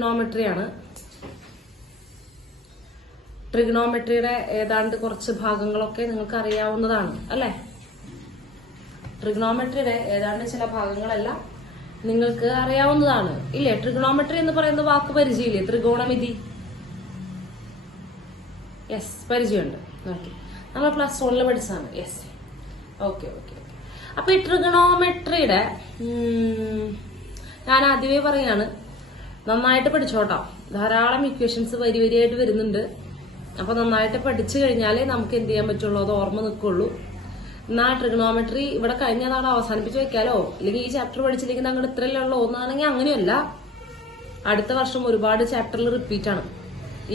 ട്രിഗണോമെട്രിയാണ്. ട്രിഗണോമെട്രിയുടെ ഏതാണ്ട് കുറച്ച് ഭാഗങ്ങളൊക്കെ നിങ്ങൾക്ക് അറിയാവുന്നതാണ് അല്ലെ? ട്രിഗണോമെട്രിയുടെ ഏതാണ്ട് ചില ഭാഗങ്ങളെല്ലാം നിങ്ങൾക്ക് അറിയാവുന്നതാണ് ഇല്ലേ? ട്രിഗണോമെട്രി എന്ന് പറയുന്ന വാക്ക് പരിചയമില്ലേ? ത്രികോണമിതി. യെസ്, പരിചയമുണ്ട്. ഓക്കെ, നമ്മൾ +1 പഠിച്ചതാണ്. Yes, okay okay. അപ്പൊ ഈ ട്രിഗണോമെട്രിയുടെ ഞാൻ ആദ്യമേ പറയാണ്, നന്നായിട്ട് പഠിച്ചോട്ടോ. ധാരാളം ഇക്വേഷൻസ് വരിയായിട്ട് വരുന്നുണ്ട്. അപ്പൊ നന്നായിട്ട് പഠിച്ചു കഴിഞ്ഞാലേ നമുക്ക് എന്ത് ചെയ്യാൻ പറ്റുള്ളൂ, അത് ഓർമ്മ നിൽക്കുള്ളൂ. എന്നാ ട്രിഗണോമെട്രി ഇവിടെ കഴിഞ്ഞതാണ് അവസാനിപ്പിച്ച് വെക്കാലോ, അല്ലെങ്കിൽ ഈ ചാപ്റ്റർ പഠിച്ചില്ലെങ്കിൽ ഞങ്ങൾ ഇത്രയല്ലേ ഉള്ളൂ ഒന്നാണെങ്കിൽ അങ്ങനെയല്ല. അടുത്ത വർഷം ഒരുപാട് ചാപ്റ്ററിൽ റിപ്പീറ്റ് ആണ്.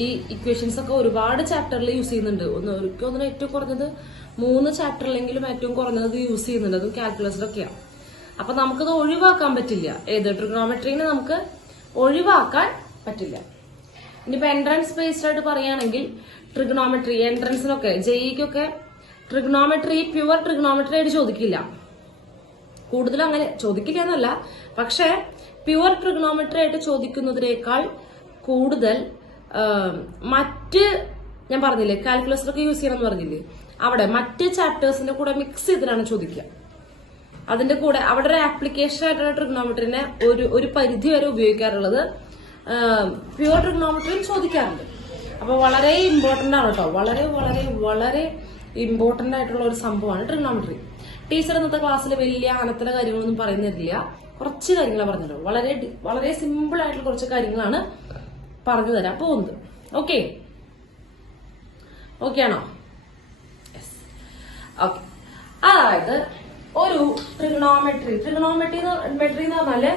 ഈ ഇക്വേഷൻസ് ഒക്കെ ഒരുപാട് ചാപ്റ്ററിൽ യൂസ് ചെയ്യുന്നുണ്ട്. ഒന്നിനും ഏറ്റവും കുറഞ്ഞത് 3 ചാപ്റ്ററിലെങ്കിലും ഏറ്റവും കുറഞ്ഞത് യൂസ് ചെയ്യുന്നുണ്ട്. അതും കാൽക്കുലസിലൊക്കെയാണ്. അപ്പൊ നമുക്കത് ഒഴിവാക്കാൻ പറ്റില്ല. ഏത് ട്രിഗണോമെട്രീനെ നമുക്ക് ഒഴിവാക്കാൻ പറ്റില്ല. ഇനിയിപ്പോ എൻട്രൻസ് ബേസ്ഡ് ആയിട്ട് പറയുകയാണെങ്കിൽ ട്രിഗണോമെട്രി എൻട്രൻസിനൊക്കെ ജെഇക്കൊക്കെ ട്രിഗണോമെട്രി പ്യുവർ ട്രിഗണോമെട്രി ആയിട്ട് ചോദിക്കില്ല. കൂടുതലും അങ്ങനെ ചോദിക്കില്ല എന്നല്ല, പക്ഷെ പ്യുവർ ട്രിഗണോമെട്രി ആയിട്ട് ചോദിക്കുന്നതിനേക്കാൾ കൂടുതൽ മറ്റ് ഞാൻ പറഞ്ഞില്ലേ കാൽക്കുലസിലൊക്കെ യൂസ് ചെയ്യണം എന്ന് പറഞ്ഞില്ലേ, അവിടെ മറ്റ് ചാപ്റ്റേഴ്സിന്റെ കൂടെ മിക്സ് ചെയ്തിട്ടാണ് ചോദിക്കുക. അതിന്റെ കൂടെ അവിടെ ഒരു ആപ്ലിക്കേഷൻ ആയിട്ടുള്ള ട്രിഗണോമെട്രിനെ ഒരു പരിധി വരെ ഉപയോഗിക്കാറുള്ളത് പ്യുവർ ട്രിഗണോമെട്രിയിൽ ചോദിക്കാറുണ്ട്. അപ്പൊ വളരെ ഇമ്പോർട്ടന്റ് ആണ് കേട്ടോ. വളരെ വളരെ വളരെ ഇമ്പോർട്ടന്റ് ആയിട്ടുള്ള ഒരു സംഭവമാണ് ട്രിഗണോമെട്രി. ടീച്ചർ ഇന്നത്തെ ക്ലാസ്സിൽ വലിയ അനത്തര കാര്യങ്ങളൊന്നും പറയുന്നില്ല. കുറച്ച് കാര്യങ്ങളാണ് പറഞ്ഞല്ലോ. വളരെ വളരെ സിമ്പിൾ ആയിട്ടുള്ള കുറച്ച് കാര്യങ്ങളാണ് പറഞ്ഞു തരാൻ പോകുന്നത്. ഓക്കെ ഓക്കെ ആണോ? Yes, okay. അതായത് ഒരു ട്രിഗണോമെട്രി എന്ന് പറഞ്ഞാല്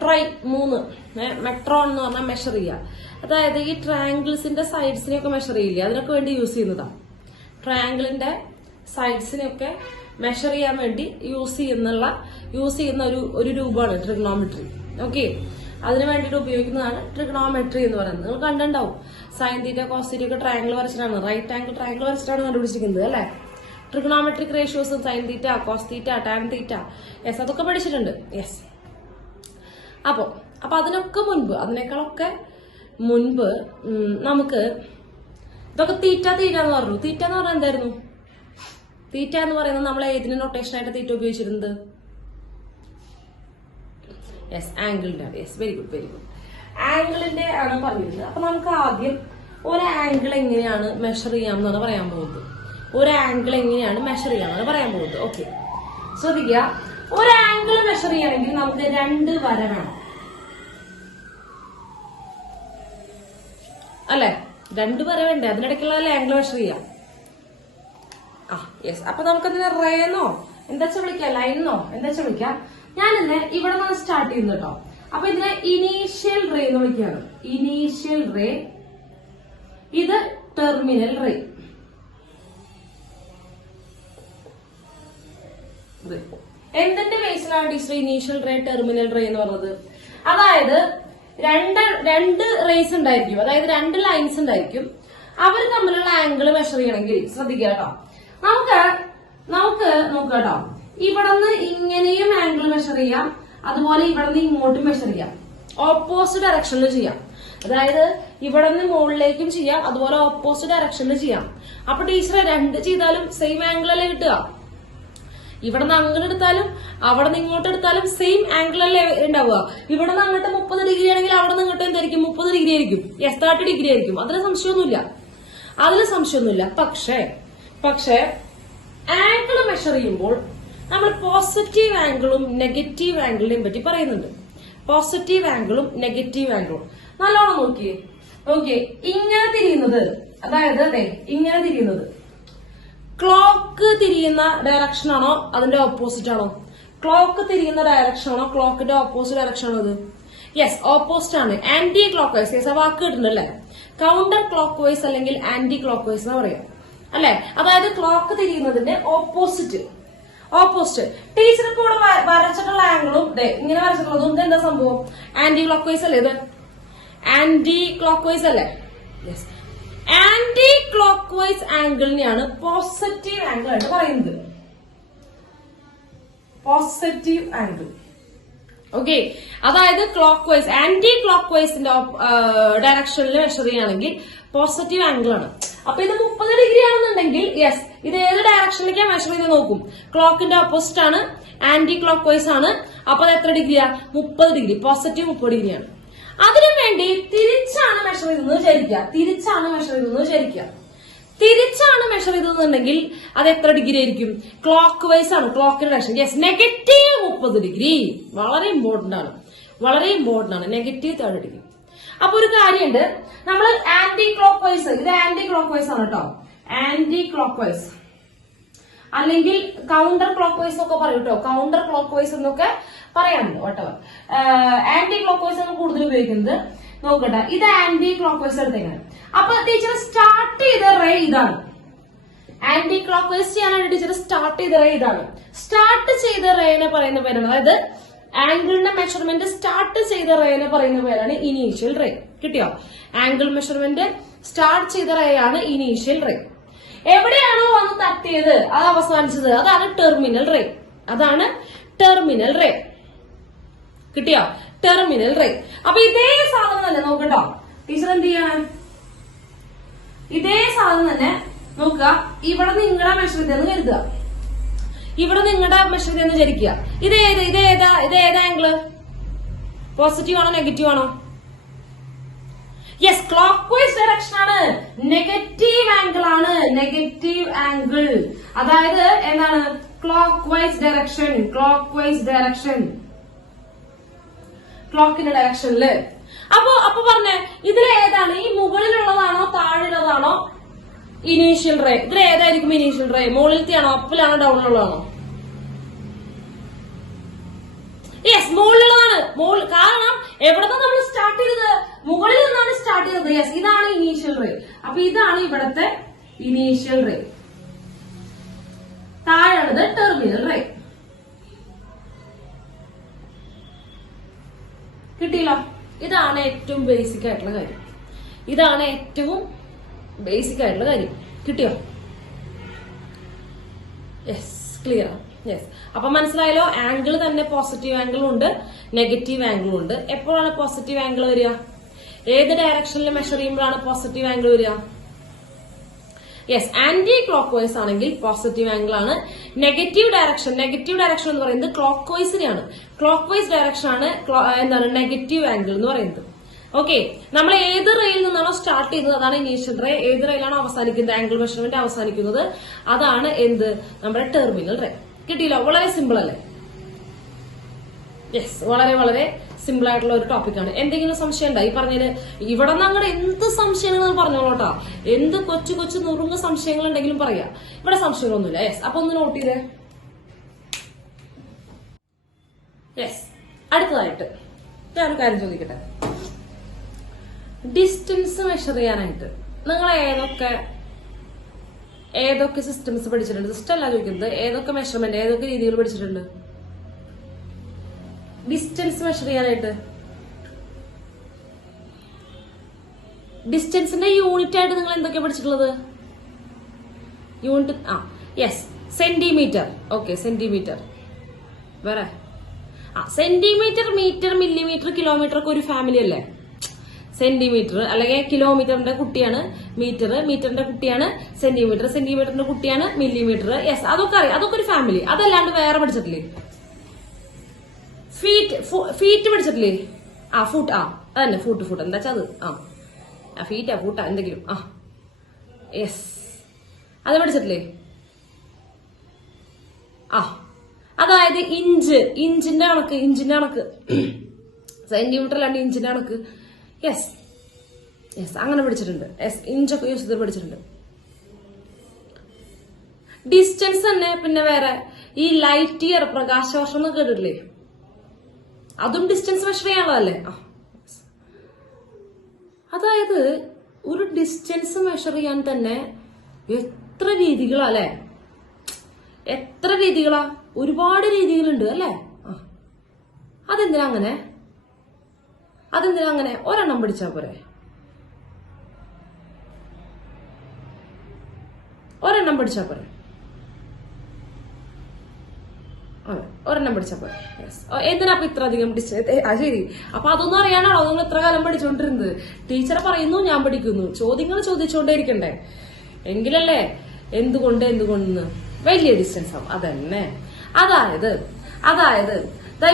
ട്രൈ 3 മെട്രോൺ എന്ന് പറഞ്ഞാൽ മെഷർ ചെയ്യുക. അതായത് ഈ ട്രയാങ്കിൾസിന്റെ സൈഡ്സിനെയൊക്കെ മെഷർ ചെയ്യില്ല, അതിനൊക്കെ വേണ്ടി യൂസ് ചെയ്യുന്നതാണ്. ട്രയാങ്കിളിന്റെ സൈഡ്സിനെയൊക്കെ മെഷർ ചെയ്യാൻ വേണ്ടി യൂസ് ചെയ്യുന്ന ഒരു രൂപമാണ് ട്രിഗണോമെട്രി. ഓക്കെ, അതിന് വേണ്ടിയിട്ട് ഉപയോഗിക്കുന്നതാണ് ട്രിഗണോമെട്രി എന്ന് പറയുന്നത്. നിങ്ങൾ കണ്ടിട്ടുണ്ടാവും, സൈൻ തീറ്റ കോസ് തീറ്റ ഒക്കെ ട്രയാങ്കിൾ വരച്ചിട്ടാണ്, റൈറ്റ് ആംഗിൾ ട്രയാങ്കിൾ വരച്ചിട്ടാണ് കണ്ടുപിടിച്ചിരിക്കുന്നത് അല്ലെ? ട്രിഗണോമെട്രിക് റേഷ്യോസും sine theta cos theta tan theta, yes, അതൊക്കെ പഠിച്ചിട്ടുണ്ട്. യെസ്, അപ്പൊ അതിനേക്കാളൊക്കെ മുൻപ് നമുക്ക് ഇതൊക്കെ തീറ്റ എന്ന് പറഞ്ഞു. തീറ്റ എന്ന് പറഞ്ഞാൽ എന്തായിരുന്നു? തീറ്റ എന്ന് പറയുന്നത് നമ്മൾ ഏതിന് നൊട്ടേഷൻ ആയിട്ട് തീറ്റ ഉപയോഗിച്ചിരുന്നത്? യെസ്, ആംഗിളിന്റെ. Yes, very good very good. ആംഗിളിന്റെ ആണ് പറഞ്ഞിരുന്നത്. അപ്പൊ നമുക്ക് ആദ്യം ഒരു ആംഗിൾ എങ്ങനെയാണ് മെഷർ ചെയ്യാമെന്നാണ് പറയാൻ പോകുന്നത്. ഓക്കെ, ശ്രദ്ധിക്കുക. ഒരു ആംഗിൾ മെഷർ ചെയ്യണമെങ്കിൽ നമുക്ക് 2 വര വേണം അല്ലെ? 2 വര വേണ്ടേ? അതിനിടയ്ക്കുള്ള ആംഗിൾ മെഷർ ചെയ്യാം. യെസ്, അപ്പൊ നമുക്കതിനെ റേന്നോ എന്താ വെച്ചാൽ വിളിക്കാം, ലൈനെന്നോ എന്താ വെച്ചാൽ വിളിക്കാം. ഞാനിന്ന് ഇവിടെ നിന്ന് സ്റ്റാർട്ട് ചെയ്യുന്നു കേട്ടോ. അപ്പൊ ഇതിനെ ഇനീഷ്യൽ റേ എന്ന് വിളിക്കുകയാണ്. ഇനീഷ്യൽ റേ, ഇത് ടെർമിനൽ റേ. എന്തിന്റെ ബേസിലാണ് teacher initial ray terminal ray എന്ന് പറഞ്ഞത്? അതായത് രണ്ട് റേസ് ഉണ്ടായിരിക്കും, അതായത് 2 ലൈൻസ് ഉണ്ടായിരിക്കും. അവർ തമ്മിലുള്ള ആംഗിൾ മെഷർ ചെയ്യണമെങ്കിൽ ശ്രദ്ധിക്കുക കേട്ടോ. നമുക്ക് നോക്കാം. ഇവിടെ നിന്ന് ഇങ്ങനെയും ആംഗിൾ മെഷർ ചെയ്യാം, അതുപോലെ ഇവിടെ നിന്ന് ഇങ്ങോട്ടും മെഷർ ചെയ്യാം. ഓപ്പോസിറ്റ് ഡയറക്ഷനിൽ ചെയ്യാം. അതായത് ഇവിടെ നിന്ന് മുകളിലേക്കും ചെയ്യാം, അതുപോലെ ഓപ്പോസിറ്റ് ഡയറക്ഷനിൽ ചെയ്യാം. അപ്പൊ ടീച്ചർ 2 ചെയ്താലും സെയിം ആംഗിൾ അല്ലേ കിട്ടുക? ഇവിടെ നിന്ന് അങ്ങോട്ട് എടുത്താലും അവിടെ നിന്ന് ഇങ്ങോട്ട് എടുത്താലും സെയിം ആംഗിൾ അല്ലേ ഉണ്ടാവുക? ഇവിടെ നിന്ന് അങ്ങോട്ട് 30 ഡിഗ്രി ആണെങ്കിൽ അവിടെ നിന്ന് ഇങ്ങോട്ട് എന്തായിരിക്കും? 30 ഡിഗ്രി ആയിരിക്കും. 30 ഡിഗ്രി ആയിരിക്കും. അതിൽ സംശയമൊന്നുമില്ല. പക്ഷേ ആംഗിൾ മെഷർ ചെയ്യുമ്പോൾ നമ്മൾ പോസിറ്റീവ് ആംഗിളും നെഗറ്റീവ് ആംഗിളിനെയും പറ്റി പറയുന്നുണ്ട്. പോസിറ്റീവ് ആംഗിളും നെഗറ്റീവ് ആംഗിളും നല്ലോണം നോക്കിയേ. ഇങ്ങനെ തിരിയുന്നത്, അതായത് ഇങ്ങനെ തിരിയുന്നത് ക്ലോക്ക് തിരിയുന്ന ഡയറക്ഷൻ ആണോ അതിന്റെ ഓപ്പോസിറ്റ് ആണോ? ക്ലോക്ക് തിരിയുന്ന ഡയറക്ഷൻ ആണോ ക്ലോക്കിന്റെ ഓപ്പോസിറ്റ് ഡയറക്ഷൻ ആണോ ഇത്? യെസ്, ഓപ്പോസിറ്റ് ആണ്. Anticlockwise. യെസ്, ആ വാക്ക് കിട്ടുന്നുണ്ടല്ലേ? കൗണ്ടർ ക്ലോക്ക് വൈസ് അല്ലെങ്കിൽ ആന്റി ക്ലോക്ക് വൈസ് എന്ന് പറയാം അല്ലെ? അതായത് ക്ലോക്ക് തിരിയുന്നതിന്റെ ഓപ്പോസിറ്റ്. ടീച്ചർ കൂടെ വരച്ചിട്ടുള്ള ആംഗിളും ഇങ്ങനെ വരച്ചിട്ടുള്ളതും എന്താ സംഭവം? ആന്റി ക്ലോക്ക് വൈസ് അല്ലേ? ഇത് ആന്റി ക്ലോക്ക് വൈസ് അല്ലേ? യെസ്, ആന്റി ക്ലോക്ക് വൈസ് ആംഗിളിനെയാണ് പോസിറ്റീവ് ആംഗിൾ ആയിട്ട് പറയുന്നത്. പോസിറ്റീവ് ആംഗിൾ ഓക്കെ, അതായത് ക്ലോക്ക് വൈസ് ആന്റി ക്ലോക്ക് വൈസിന്റെ ഡയറക്ഷനിൽ മെഷർ ചെയ്യുകയാണെങ്കിൽ പോസിറ്റീവ് ആംഗിൾ ആണ്. അപ്പൊ ഇത് 30 ഡിഗ്രി ആണെന്നുണ്ടെങ്കിൽ യെസ്, ഇത് ഏത് ഡയറക്ഷനിലേക്കാണ് മെഷർ ചെയ്ത് നോക്കും? ക്ലോക്കിന്റെ ഓപ്പോസിറ്റ് ആണ്, ആന്റി ക്ലോക്ക് വൈസ് ആണ്. അപ്പൊ അത് എത്ര ഡിഗ്രിയാ? 30 ഡിഗ്രി, പോസിറ്റീവ് 30 ഡിഗ്രിയാണ്. അതിനു വേണ്ടി തിരിച്ചാണ് മെഷർ ചെയ്തതെന്ന് വിചാരിക്കുക. തിരിച്ചാണ് മെഷർ ചെയ്തതെന്നുണ്ടെങ്കിൽ അത് എത്ര ഡിഗ്രി ആയിരിക്കും? ക്ലോക്ക് വൈസ് ആണ്, ക്ലോക്കിന്റെ ഡയറക്ഷൻ. Yes, negative 30 degree. വളരെ ഇമ്പോർട്ടന്റ് ആണ്, നെഗറ്റീവ് 30 ഡിഗ്രി. അപ്പൊ ഒരു കാര്യമുണ്ട്, നമ്മൾ ആന്റി ക്ലോക്ക് വൈസ്, ഇത് ആന്റി ക്ലോക്ക് വൈസ് ആണ് കേട്ടോ, ആന്റി ക്ലോക്ക് വൈസ് അല്ലെങ്കിൽ കൗണ്ടർ ക്ലോക്ക് വൈസ് ഒക്കെ പറയും കേട്ടോ, കൗണ്ടർ ക്ലോക്ക് വൈസ് എന്നൊക്കെ പറയാറുണ്ട്. വട്ടവർ ആന്റി ക്ലോക്ക് വൈസ് ആണ് കൂടുതൽ ഉപയോഗിക്കുന്നത്. നോക്കട്ടെ, ഇത് ആന്റി ക്ലോക്ക് വൈസ് എടുത്തേക്കാണ്. അപ്പൊ ടീച്ചർ സ്റ്റാർട്ട് ചെയ്ത റേ ഇതാണ്. ആന്റി ക്ലോക്ക് വൈസ് ചെയ്യാനായിട്ട് ടീച്ചർ സ്റ്റാർട്ട് ചെയ്ത റേ ഇതാണ്. സ്റ്റാർട്ട് ചെയ്ത റേനെ പറയുന്ന പേരാണ്, അതായത് ആംഗിളിന്റെ മെഷർമെന്റ് സ്റ്റാർട്ട് ചെയ്ത റേനെ പറയുന്ന പേരാണ് ഇനീഷ്യൽ റേ. കിട്ടിയോ? ആംഗിൾ മെഷർമെന്റ് സ്റ്റാർട്ട് ചെയ്ത റേ ആണ് ഇനീഷ്യൽ റേ. എവിടെയാണോ വന്ന് തട്ടിയത് അത് അവസാനിച്ചത്, അതാണ് ടെർമിനൽ റേ. കിട്ടിയോ? Terminal ray. അപ്പൊ ഇതേ സാധനം തന്നെ നോക്കട്ടോ, ടീച്ചർ എന്ത് ചെയ്യാണ്? ഇതേ സാധനം തന്നെ നോക്കുക. ഇവിടെ നിങ്ങളുടെ മെഷർ ചെയ്തെന്ന് കരുതുക, ഇവിടെ നിങ്ങളുടെ മെഷർ ചെയ്തെന്ന് വിചാരിക്കുക. ഇതേതാ ആംഗിള്? പോസിറ്റീവ് ആണോ നെഗറ്റീവ് ആണോ? യെസ്, ക്ലോക്ക് വൈസ് ഡയറക്ഷൻ ആണ്, നെഗറ്റീവ് ആംഗിൾ ആണ്. നെഗറ്റീവ് ആംഗിൾ അതായത് എന്താണ്? ക്ലോക്ക് വൈസ് ഡയറക്ഷൻ, ക്ലോക്കിന്റെ ഡയറക്ഷനില്. അപ്പൊ പറഞ്ഞേ, ഇതിലേതാണ്? ഈ മുകളിലുള്ളതാണോ താഴെയുള്ളതാണോ ഇനീഷ്യൽ റേ? ഇതിലേതായിരിക്കും ഇനീഷ്യൽ റേ? മുകളിലത്തെയാണോ, അപ്പിലാണോ, ഡൗണിലുള്ളതാണോ? യെസ്, മുകളിലുള്ളതാണ്. കാരണം എവിടെ നിന്ന് നമ്മൾ സ്റ്റാർട്ട് ചെയ്തത്? മുകളിൽ നിന്നാണ് സ്റ്റാർട്ട് ചെയ്തത്. യെസ്, ഇതാണ് ഇനീഷ്യൽ റേ. അപ്പൊ ഇതാണ് ഇവിടത്തെ ഇനീഷ്യൽ റേ, താഴെയുള്ളത് ടെർമിനൽ റേ. കിട്ടിയില്ലോ? ഇതാണ് ഏറ്റവും ബേസിക് ആയിട്ടുള്ള കാര്യം. കിട്ടിയോ? Yes, clear. യെസ്, അപ്പൊ മനസ്സിലായല്ലോ. ആംഗിൾ തന്നെ പോസിറ്റീവ് ആംഗിളും ഉണ്ട്, നെഗറ്റീവ് ആംഗിളും ഉണ്ട്. എപ്പോഴാണ് പോസിറ്റീവ് ആംഗിൾ വരിക? ഏത് ഡയറക്ഷനിൽ മെഷർ ചെയ്യുമ്പോഴാണ് പോസിറ്റീവ് ആംഗിൾ വരിക? യെസ്, ആന്റി ക്ലോക്ക് വൈസ് ആണെങ്കിൽ പോസിറ്റീവ് ആംഗിൾ ആണ്. നെഗറ്റീവ് ഡയറക്ഷൻ എന്ന് പറയുന്നത് ക്ലോക്ക് വൈസിനെയാണ്. ക്ലോക്ക് വൈസ് ഡയറക്ഷൻ ആണ് എന്താണ് നെഗറ്റീവ് ആംഗിൾ എന്ന് പറയുന്നത്. ഓക്കെ, നമ്മൾ ഏത് റേയിൽ നിന്നാണോ സ്റ്റാർട്ട് ചെയ്യുന്നത് അതാണ് ഇനീഷ്യൽ റേ. ഏത് റേയിലാണോ അവസാനിക്കുന്നത്, ആംഗിൾ മെഷർമെന്റ് അവസാനിക്കുന്നത്, അതാണ് എന്ത്? നമ്മുടെ ടെർമിനൽ റേ. കിട്ടിയില്ലോ? വളരെ സിമ്പിൾ അല്ലേ? യെസ്, വളരെ സിമ്പിൾ ആയിട്ടുള്ള ഒരു ടോപ്പിക്കാണ്. എന്തെങ്കിലും സംശയം ഉണ്ടോ ഈ പറഞ്ഞതില്? ഇവിടെ നിന്ന് അങ്ങോട്ട് എന്ത് സംശയങ്ങൾ പറഞ്ഞോളൂട്ടാ, എന്ത് കൊച്ചു നുറുങ്ങ സംശയങ്ങൾ ഉണ്ടെങ്കിലും പറയാ. ഇവിടെ സംശയങ്ങളൊന്നുമില്ല. യെസ്, അപ്പൊ ഒന്ന് നോട്ട് ചെയ്തേ. യെസ്, അടുത്തതായിട്ട് ഞാനൊരു കാര്യം ചോദിക്കട്ടെ. ഡിസ്റ്റൻസ് മെഷർ ചെയ്യാനായിട്ട് നിങ്ങൾ ഏതൊക്കെ സിസ്റ്റംസ് പഠിച്ചിട്ടുണ്ട്? സിസ്റ്റം അല്ല ചോദിക്കുന്നത്, ഏതൊക്കെ മെഷർമെന്റ്, ഏതൊക്കെ രീതികൾ പഠിച്ചിട്ടുണ്ട് ഡിസ്റ്റൻസ് മെഷർ ചെയ്യാനായിട്ട്? ഡിസ്റ്റൻസിന്റെ യൂണിറ്റ് ആയിട്ട് നിങ്ങൾ എന്തൊക്കെയാ പഠിച്ചിട്ടുള്ളത്? Unit yes, centimetre. Okay, centimetre. വേറെ സെന്റിമീറ്റർ, മീറ്റർ, മില്ലിമീറ്റർ, കിലോമീറ്റർ ഒക്കെ ഒരു ഫാമിലി അല്ലേ? സെന്റിമീറ്റർ അല്ലെങ്കിൽ കിലോമീറ്ററിന്റെ കുട്ടിയാണ് മീറ്റർ, മീറ്ററിന്റെ കുട്ടിയാണ് സെന്റിമീറ്റർ, സെന്റിമീറ്ററിന്റെ കുട്ടിയാണ് മില്ലിമീറ്റർ. യെസ്, അതൊക്കെ അറിയാം, അതൊക്കെ ഒരു ഫാമിലി. അതല്ലാണ്ട് വേറെ പഠിച്ചിട്ടില്ലേ? ഫീറ്റ് പഠിച്ചിട്ടില്ലേ? ഫൂട്ട്. അതന്നെ, ഫൂട്ട്. എന്താ വെച്ചാ അത് ഫൂട്ടാ എന്തെങ്കിലും. യെസ്, അത് പഠിച്ചിട്ടില്ലേ? അതായത് ഇഞ്ചിന്റെ കണക്ക് സെന്റിമീറ്റർ അല്ലാണ്ട് ഇഞ്ചിന്റെ കണക്ക്. യെസ്, അങ്ങനെ പഠിച്ചിട്ടുണ്ട്. യെസ്, ഇഞ്ചൊക്കെ യൂസ് ചെയ്ത് പഠിച്ചിട്ടുണ്ട്. ഡിസ്റ്റൻസ് തന്നെ പിന്നെ വേറെ ഈ ലൈറ്റ് ഇയർ, പ്രകാശവർഷം എന്ന് കേട്ടിട്ടില്ലേ? അതും ഡിസ്റ്റൻസ് മെഷർ ചെയ്യാനുള്ളതല്ലേ? അതായത് ഒരു ഡിസ്റ്റൻസ് മെഷർ ചെയ്യാൻ തന്നെ എത്ര രീതികളാ അല്ലെ? എത്ര രീതികളാ? ഒരുപാട് രീതികളുണ്ട് അല്ലെ? അതെന്തിനാ അങ്ങനെ? ഒരെണ്ണം പഠിച്ചാ പോരെ? അതെ, ഒരെണ്ണം ഒരെണ്ണം പഠിച്ചപ്പോ എന്തിനാ അപ്പൊ ഇത്ര അധികം ഡിസ്റ്റൻസ്? ശരി, അപ്പൊ അതൊന്നും അറിയാനാണോ നിങ്ങൾ ഇത്ര കാലം പഠിച്ചുകൊണ്ടിരുന്നത്? ടീച്ചർ പറയുന്നു, ഞാൻ പഠിക്കുന്നു, ചോദ്യങ്ങൾ ചോദിച്ചുകൊണ്ടേ ഇരിക്കണ്ടേ? എങ്കിലല്ലേ എന്തുകൊണ്ടെന്ന് വലിയ ഡിസ്റ്റൻസ് ആവും. അതന്നെ. അതായത്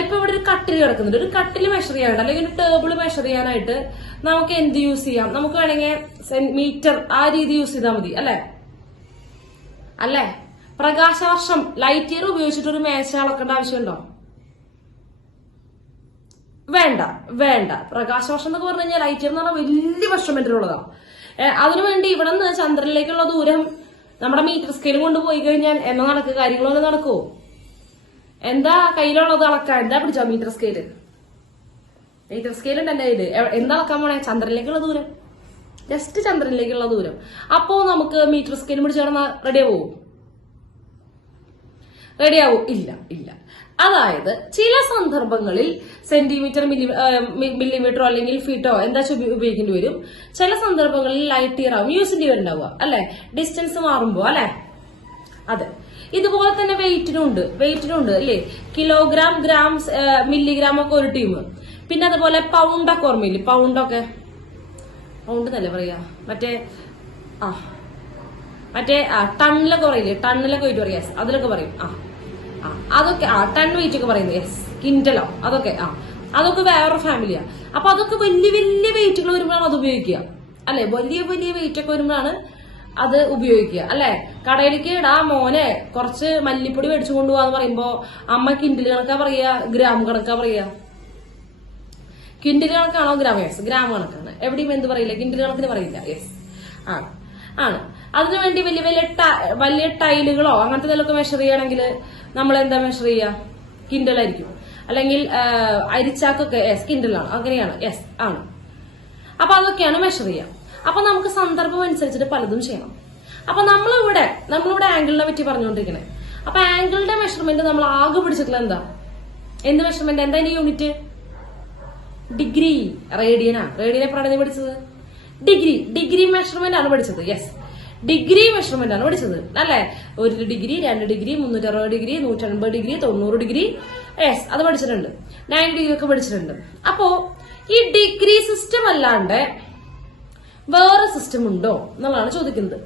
ഇപ്പൊ ഇവിടെ ഒരു കട്ടിൽ കിടക്കുന്നുണ്ട്. ഒരു കട്ടിൽ മെഷർ ചെയ്യാനായിട്ട് അല്ലെങ്കിൽ ഒരു ടേബിൾ മെഷർ ചെയ്യാനായിട്ട് നമുക്ക് എന്ത് യൂസ് ചെയ്യാം? നമുക്ക് വേണമെങ്കിൽ മീറ്റർ ആ രീതി യൂസ് ചെയ്താൽ മതി അല്ലേ? പ്രകാശവർഷം ലൈറ്റ് ഇയർ ഉപയോഗിച്ചിട്ട് ഒരു മേശ അളക്കേണ്ട ആവശ്യമുണ്ടോ? വേണ്ട. പ്രകാശവർഷം എന്നൊക്കെ പറഞ്ഞു കഴിഞ്ഞാൽ ലൈറ്റ് ഇയർ എന്ന് പറഞ്ഞാൽ വലിയ മെഷർമെന്റിലുള്ളതാണ്. അതിനുവേണ്ടി ഇവിടെ നിന്ന് ചന്ദ്രനിലേക്കുള്ള ദൂരം നമ്മുടെ മീറ്റർ സ്കെയിൽ കൊണ്ടുപോയി കഴിഞ്ഞാൽ എന്നാ നടക്കുക? കാര്യങ്ങളൊന്നും നടക്കുമോ? എന്താ കയ്യിലുള്ളത് അളക്കാൻ? എന്താ പിടിച്ചോ മീറ്റർ സ്കെയിൽ ഉണ്ട് എന്റെ കയ്യില്. എന്താ അളക്കാൻ പോണേ? ചന്ദ്രനിലേക്കുള്ള ദൂരം, ജസ്റ്റ് ചന്ദ്രനിലേക്കുള്ള ദൂരം. അപ്പോ നമുക്ക് മീറ്റർ സ്കെയിൽ പിടിച്ച് കിടന്നാ റെഡിയാവോ? ഇല്ല. അതായത് ചില സന്ദർഭങ്ങളിൽ സെന്റിമീറ്റർ, മില്ലിമീറ്ററോ അല്ലെങ്കിൽ ഫീറ്റോ എന്താ ഉപയോഗിക്കേണ്ടി വരും. ചില സന്ദർഭങ്ങളിൽ ലൈറ്റ് ഇയർ ആവും യൂസ് ചെയ്യേണ്ടി വരുന്നുണ്ടാവുക അല്ലെ? ഡിസ്റ്റൻസ് മാറുമ്പോ അല്ലെ? അതെ. ഇതുപോലെ തന്നെ വെയിറ്റിനുണ്ട് അല്ലേ? കിലോഗ്രാം, ഗ്രാം, മില്ലിഗ്രാം ഒക്കെ ഒരു ടീം. പിന്നെ അതുപോലെ പൗണ്ടൊക്കെ ഓർമ്മയില്ലേ? പൗണ്ട് എന്നല്ലേ പറയാ? ടണ്ണിലൊക്കെ പറയില്ലേ? ടണ്ണിലൊക്കെ വെയിറ്റ് പറയാ, അതിലൊക്കെ പറയും. അതൊക്കെ ടൺ വെയിറ്റ് ഒക്കെ പറയുന്നത്. കിൻഡലോ അതൊക്കെ വേറൊരു ഫാമിലിയാ. അപ്പൊ അതൊക്കെ വലിയ വെയിറ്റുകൾ വരുമ്പോഴാണ് അത് ഉപയോഗിക്കുക അല്ലെ? വലിയ വെയിറ്റ് ഒക്കെ വരുമ്പോഴാണ് അത് ഉപയോഗിക്കുക അല്ലെ? കടയിലേക്ക് മോനെ കുറച്ച് മല്ലിപ്പൊടി മേടിച്ചു കൊണ്ടുപോകാന്ന് പറയുമ്പോ അമ്മ കിൻഡിൽ കണക്കാ പറയാ, ഗ്രാം കണക്കാ പറയാ? Kindle കണക്കാണോ gram? ഗ്രാം കണക്കാണ്. എവിടെയും എന്ത് പറയില്ല, കിൻഡിൽ കണക്കിന് പറയില്ല. ആണ്. അതിനുവേണ്ടി വലിയ ടൈലുകളോ അങ്ങനത്തെ എന്തെങ്കിലുമൊക്കെ മെഷർ ചെയ്യണമെങ്കിൽ നമ്മൾ എന്താ മെഷർ ചെയ്യുക? കിൻഡലായിരിക്കും. അല്ലെങ്കിൽ അരിച്ചാക്കൊക്കെ കിൻഡലാണ്. അങ്ങനെയാണ്. ആണ്. അപ്പൊ അതൊക്കെയാണ് മെഷർ ചെയ്യുക. അപ്പൊ നമുക്ക് സന്ദർഭം അനുസരിച്ചിട്ട് പലതും ചെയ്യണം. അപ്പൊ നമ്മളിവിടെ ആംഗിളിനെ പറ്റി പറഞ്ഞുകൊണ്ടിരിക്കണേ. അപ്പൊ ആംഗിളിന്റെ മെഷർമെന്റ് നമ്മൾ ആകെ പിടിച്ചിട്ടുള്ള എന്ത് മെഷർമെന്റ്? എന്താ ഇതിന്റെ യൂണിറ്റ്? ഡിഗ്രി. റേഡിയനെ എപ്പോഴാണ് പഠിച്ചത്? ഡിഗ്രി മെഷർമെന്റ് ആണ് പഠിച്ചത്. ഡിഗ്രി മെഷർമെന്റ് ആണ് പഠിച്ചത് അല്ലെ? 1 degree, 2 degree, 360 degree, 180 degree, 90 degree. അത് പഠിച്ചിട്ടുണ്ട്. 9 ഡിഗ്രി ഒക്കെ പഠിച്ചിട്ടുണ്ട്. അപ്പോ ഈ ഡിഗ്രി സിസ്റ്റം അല്ലാണ്ട് വേറെ സിസ്റ്റം ഉണ്ടോ എന്നുള്ളതാണ് ചോദിക്കുന്നത്.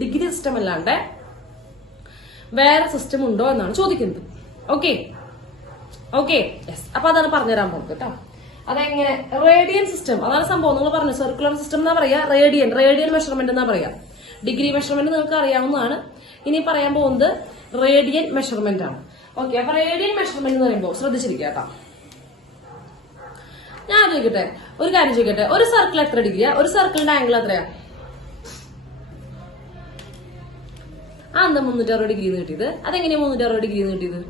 ഡിഗ്രി സിസ്റ്റം അല്ലാണ്ട് വേറെ സിസ്റ്റം ഉണ്ടോ എന്നാണ് ചോദിക്കുന്നത്. ഓക്കെ. അപ്പൊ അതാണ് പറഞ്ഞുതരാൻ പോകുന്നത് കേട്ടോ. അതെങ്ങനെ? റേഡിയൻ സിസ്റ്റം, അതാണ് സംഭവം. നിങ്ങൾ പറഞ്ഞു സർക്കുലർ സിസ്റ്റം എന്നാ പറയാ, റേഡിയൻ മെഷർമെന്റ് എന്നാ പറയാ. ഡിഗ്രി മെഷർമെന്റ് നിങ്ങൾക്ക് അറിയാവുന്നതാണ്. ഇനി പറയാൻ പോകുന്നത് റേഡിയൻ മെഷർമെന്റ് ആണ്. ഓക്കെ. അപ്പൊ റേഡിയൻ മെഷർമെന്റ് എന്ന് പറയുമ്പോൾ ശ്രദ്ധിച്ചിരിക്കുക കേട്ടോ. ഞാൻ ഒരു കാര്യം ചോദിക്കട്ടെ. ഒരു സർക്കിൾ എത്ര ഡിഗ്രിയാ? ഒരു സർക്കിളിന്റെ ആംഗിൾ എത്രയാ? എന്താ 360 ഡിഗ്രി കിട്ടിയത്? അതെങ്ങനെയാ 360 ഡിഗ്രി കിട്ടിയത്?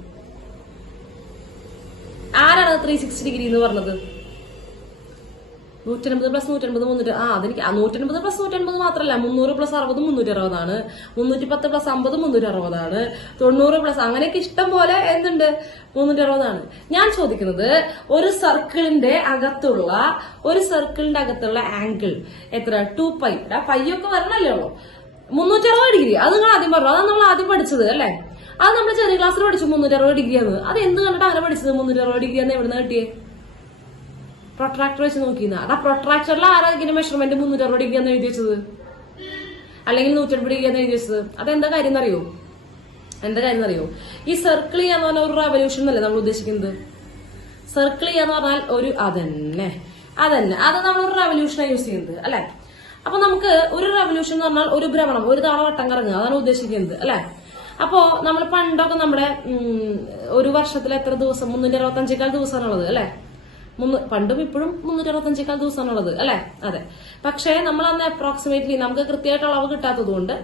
ആരാണ് 360 ഡിഗ്രി എന്ന് പറഞ്ഞത്? 180 പ്ലസ് 180 300. അതെനിക്ക് 180 പ്ലസ് 180 മാത്രമല്ല, 300 പ്ലസ് 60 360 ആണ്. 310 പ്ലസ് 50 360 ആണ്. 90 പ്ലസ് അങ്ങനെയൊക്കെ ഇഷ്ടം പോലെ എന്തുണ്ട്? 360 ആണ്. ഞാൻ ചോദിക്കുന്നത് ഒരു സർക്കിളിന്റെ അകത്തുള്ള ആംഗിൾ എത്ര? 2π. പൈ ഒക്കെ വരണല്ലേ ഉള്ളൂ. 360 ഡിഗ്രി. അത് നിങ്ങൾ ആദ്യം പറഞ്ഞു. അതാണ് നമ്മൾ ആദ്യം പഠിച്ചത് അല്ലെ? അത് നമ്മൾ ചെറിയ ക്ലാസ്സിൽ പഠിച്ചു 360 ഡിഗ്രി ആണ്. അത് എന്ത് കണ്ടിട്ട് അങ്ങനെ പഠിച്ചത്? 360 ഡിഗ്രി എന്ന് എവിടുന്ന് കിട്ടിയേ? പ്രൊട്രാക്ടർ വെച്ച് നോക്കിയെന്നാ. പ്രൊട്രാക്ടറിൽ ആരാ ഇങ്ങനെ മെഷർമെന്റ് 360 ഡിഗ്രി എന്ന് എഴുതി വെച്ചത്? അല്ലെങ്കിൽ 180 ഡിഗ്രി എന്ന് എഴുതി വെച്ചത്? അതെന്താ കാര്യം എന്നറിയോ? ഈ സർക്കിൾ ചെയ്യാന്ന് പറഞ്ഞാൽ ഒരു റെവല്യൂഷൻ എന്നല്ലേ നമ്മൾ ഉദ്ദേശിക്കുന്നത്? സർക്കിൾ ചെയ്യാന്ന് പറഞ്ഞാൽ അതന്നെ അത് നമ്മൾ ഒരു റെവല്യൂഷനാണ് യൂസ് ചെയ്യുന്നത് അല്ലെ? അപ്പൊ നമുക്ക് ഒരു റെവല്യൂഷൻ എന്ന് പറഞ്ഞാൽ ഒരു ഭ്രമണം, ഒരു തവണ വട്ടം കറങ്ങുക, അതാണ് ഉദ്ദേശിക്കുന്നത് അല്ലെ? അപ്പോ നമ്മൾ പണ്ടൊക്കെ നമ്മുടെ ഒരു വർഷത്തിൽ എത്ര ദിവസം? 365 ദിവസമാണുള്ളത് അല്ലെ? പണ്ടും ഇപ്പോഴും 365 ദിവസമാണുള്ളത് അല്ലെ? അതെ. പക്ഷെ നമ്മൾ അന്ന് അപ്രോക്സിമേറ്റ്ലി നമുക്ക് കൃത്യമായിട്ട് അളവ് കിട്ടാത്തത് കൊണ്ട്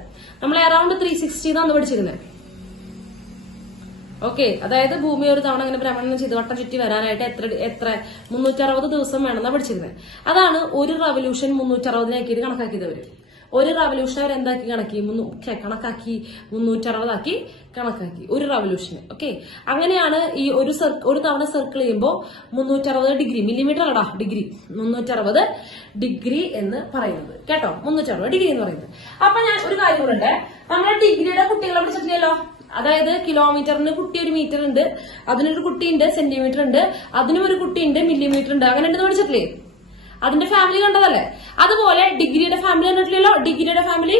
നമ്മൾ അറൌണ്ട് 360 എന്നാണ് പഠിച്ചിരുന്നത്. ഓക്കെ. അതായത് ഭൂമി ഒരു തവണ അങ്ങനെ ഭ്രമണം ചെയ്ത് വട്ടം ചുറ്റി വരാനായിട്ട് എത്ര 360 ദിവസം വേണമെന്നാണ് പഠിച്ചിരുന്നത്. അതാണ് ഒരു റവല്യൂഷൻ 360 കണക്കാക്കിയത് അവര്. ഒരു റവല്യൂഷൻ അവർ എന്താക്കി കണക്കാക്കി 360 കണക്കാക്കി ഒരു റവല്യൂഷന്. ഓക്കെ. അങ്ങനെയാണ് ഈ ഒരു തവണ സർക്കിൾ ചെയ്യുമ്പോൾ 360 ഡിഗ്രി, മില്ലിമീറ്റർ അല്ലടാ, ഡിഗ്രി, 360 ഡിഗ്രി എന്ന് പറയുന്നത് കേട്ടോ. 360 ഡിഗ്രി എന്ന് പറയുന്നത്. അപ്പൊ ഞാൻ ഒരു കാര്യം കൂടെ, നമ്മുടെ ഡിഗ്രിയുടെ കുട്ടികളെ പഠിച്ചിട്ടില്ലല്ലോ. അതായത് കിലോമീറ്ററിന് കുട്ടി ഒരു മീറ്റർ ഉണ്ട്, അതിനൊരു കുട്ടി ഉണ്ട് സെന്റിമീറ്റർ ഉണ്ട്, അതിനും ഒരു കുട്ടി ഉണ്ട് മില്ലിമീറ്റർ ഉണ്ട്, അങ്ങനെ ഉണ്ടെന്ന് പഠിച്ചിട്ടില്ലേ? അതിന്റെ ഫാമിലി കണ്ടതല്ലേ? അതുപോലെ ഡിഗ്രിയുടെ ഫാമിലി കണ്ടിട്ടില്ലല്ലോ, ഡിഗ്രിയുടെ ഫാമിലി.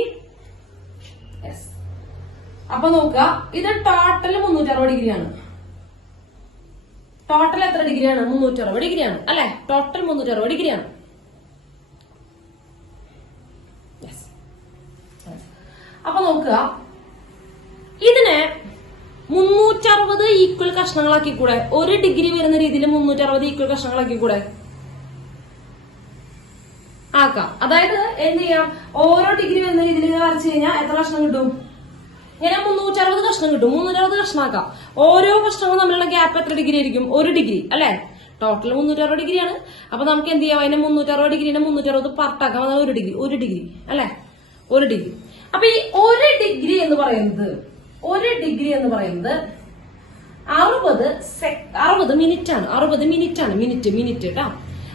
അപ്പൊ നോക്കുക, ഇത് ടോട്ടൽ 360 ഡിഗ്രിയാണ്. ടോട്ടൽ എത്ര ഡിഗ്രിയാണ്? 360 ഡിഗ്രിയാണ് അല്ലെ? ടോട്ടൽ 360 ഡിഗ്രിയാണ്. അപ്പൊ നോക്കുക, ഇതിനെ 360 ഈക്വൽ കഷ്ണങ്ങളാക്കി കൂടെ? ഒരു ഡിഗ്രി വരുന്ന രീതിയിൽ 360 ഈക്വൽ കഷ്ണങ്ങളാക്കി കൂടെ? ആക്കാം. അതായത് എന്ത് ചെയ്യാം, ഓരോ ഡിഗ്രി വരുന്ന രീതിയിൽ വരച്ചു കഴിഞ്ഞാൽ എത്ര കഷ്ണം കിട്ടും? ഇങ്ങനെ 360 കഷ്ണം കിട്ടും. 360 കഷ്ണമാക്കാം. ഓരോ കഷ്ണങ്ങളും തമ്മിലുള്ള ഗ്യാപ്പ് എത്ര ഡിഗ്രി ആയിരിക്കും? 1 ഡിഗ്രി അല്ലെ? ടോട്ടൽ 360 ഡിഗ്രിയാണ്. അപ്പൊ നമുക്ക് എന്ത് ചെയ്യാം, അതിനെ 360 ഡിഗ്രീനെ 360 പാർട്ടാക്കാം. അതായത് 1 ഡിഗ്രി അല്ലെ? 1 ഡിഗ്രി. അപ്പൊ ഈ 1 ഡിഗ്രി എന്ന് പറയുന്നത് 60 മിനിറ്റ് ആണ്. 60 മിനിറ്റ് ആണ്. മിനിറ്റ് കേട്ടോ.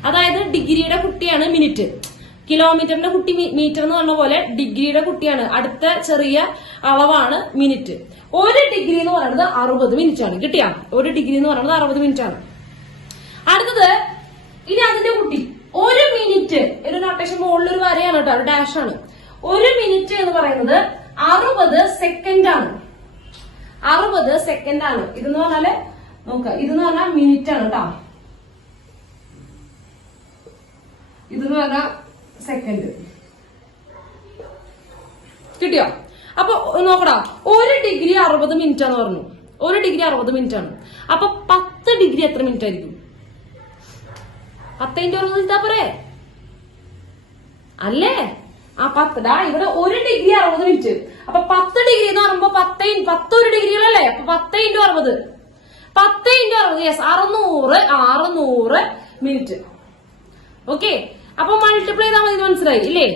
അതായത് ഡിഗ്രിയുടെ കുട്ടിയാണ് മിനിറ്റ്, കിലോമീറ്ററിന്റെ കുട്ടി മീറ്റർ എന്ന് പറഞ്ഞ പോലെ ഡിഗ്രിയുടെ കുട്ടിയാണ് അടുത്ത ചെറിയ അളവാണ് മിനിറ്റ്. 1 ഡിഗ്രി എന്ന് പറയുന്നത് 60 മിനിറ്റ് ആണ്. കിട്ടിയാ? 1 ഡിഗ്രി എന്ന് പറയുന്നത് 60 മിനിറ്റ് ആണ്. അടുത്തത് ഇനി അതിന്റെ കുട്ടി 1 മിനിറ്റ്, ഒരു നൊട്ടേഷൻ മുകളിലൊരു വരയാണ് കേട്ടോ, ഒരു ഡാഷ് ആണ്. 1 മിനിറ്റ് എന്ന് പറയുന്നത് 60 സെക്കൻഡ് ആണ്. 60 സെക്കൻഡ് ആണ്. ഇതെന്ന് പറഞ്ഞാല് നോക്ക, ഇതെന്ന് പറഞ്ഞാൽ മിനിറ്റ് ആണ് കേട്ടോ, ഇതെന്ന് പറഞ്ഞാൽ സെക്കൻഡ്. കിട്ടിയോ? അപ്പൊ നോക്കടാ, 1 ഡിഗ്രി 60 മിനിറ്റ് ആണെന്ന് പറഞ്ഞു. 1 ഡിഗ്രി 60 മിനിറ്റ് ആണ്. അപ്പൊ 10 ഡിഗ്രി എത്ര മിനിറ്റ് ആയിരിക്കും? 10 × 60 ഇതാ പോരെ അല്ലേ? ആ 10 ഇവിടെ 1 ഡിഗ്രി 60 മിനിറ്റ്. അപ്പൊ 10 ഡിഗ്രി എന്ന് പറയുമ്പോ 10 ഒരു ഡിഗ്രികളല്ലേ? അപ്പൊ 10 × 60 10 × 60 യെസ് 600 മിനിറ്റ്. ഓക്കെ, അപ്പൊ മൾട്ടിപ്ലൈ ചെയ്താൽ മതി. മനസ്സിലായി ഇല്ലേ?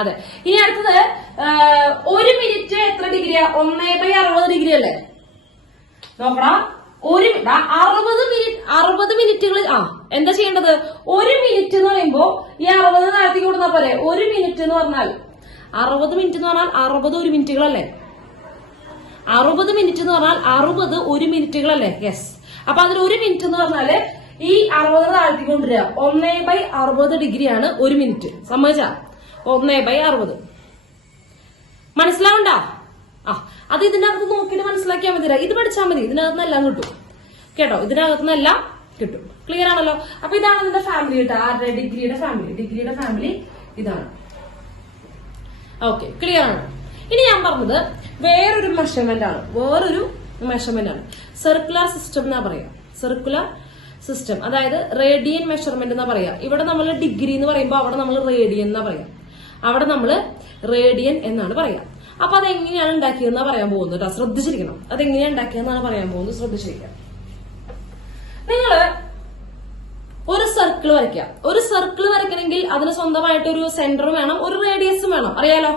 അതെ. ഇനി അടുത്തത് 1 മിനിറ്റ് എത്ര ഡിഗ്രിയാ? 1/60 ഡിഗ്രി അല്ലേ? നോക്കടാ, 60 മിനിറ്റുകൾ. എന്താ ചെയ്യേണ്ടത്? 1 മിനിറ്റ് എന്ന് പറയുമ്പോ ഈ 60 താഴത്തേക്ക് കൊടുത്താ പോരെ? 1 മിനിറ്റ് എന്ന് പറഞ്ഞാൽ 60 മിനിറ്റ് എന്ന് പറഞ്ഞാൽ 60 1 മിനിറ്റുകളല്ലേ? 60 മിനിറ്റ് എന്ന് പറഞ്ഞാൽ 60 1 മിനിറ്റുകളല്ലേ? യെസ്. അപ്പൊ അതിൽ 1 മിനിറ്റ് എന്ന് പറഞ്ഞാല് ഈ 60 താഴത്തേക്ക് കൊണ്ടുവരിക. 1/60 ഡിഗ്രിയാണ് 1 മിനിറ്റ്. സമ്മതിച്ചാ? 1/60. മനസ്സിലാവണ്ട? അത് ഇതിനകത്ത് നോക്കിയിട്ട് മനസ്സിലാക്കിയാൽ മതി. ഇത് പഠിച്ചാൽ മതി. ഇതിനകത്ത് എല്ലാം കിട്ടും കേട്ടോ. ഇതിനകത്ത് എല്ലാം കിട്ടും. ക്ലിയർ ആണല്ലോ? അപ്പൊ ഇതാണ് ഇതിന്റെ ഫാമിലി കേട്ടോ. ആരുടെ? ഡിഗ്രിയുടെ ഫാമിലി ഇതാണ്. ഓക്കെ, ക്ലിയർ ആണ്. ഇനി ഞാൻ പറഞ്ഞത് വേറൊരു മെഷർമെന്റ് ആണ്. സർക്കുലർ സിസ്റ്റം എന്നാ പറയാ. സർക്കുലർ സിസ്റ്റം, അതായത് റേഡിയൻ മെഷർമെന്റ് എന്നാ പറയാ. ഇവിടെ നമ്മൾ ഡിഗ്രി എന്ന് പറയുമ്പോൾ അവിടെ നമ്മൾ റേഡിയൻ എന്നാ പറയാ. അവിടെ നമ്മൾ റേഡിയൻ എന്നാണ് പറയാ. അപ്പൊ അതെങ്ങനെയാണ് ഉണ്ടാക്കിയതെന്നാ പറയാൻ പോകുന്നത് കേട്ടോ. ശ്രദ്ധിച്ചിരിക്കണം. അതെങ്ങനെയാണ് ഉണ്ടാക്കിയതെന്നാണ് പറയാൻ പോകുന്നത്. ശ്രദ്ധിച്ചിരിക്കാം. നിങ്ങള് ഒരു സർക്കിൾ വരയ്ക്കാം. ഒരു സർക്കിൾ വരയ്ക്കണമെങ്കിൽ അതിന് സ്വന്തമായിട്ട് ഒരു സെന്റർ വേണം, ഒരു റേഡിയസും വേണം. അറിയാലോ?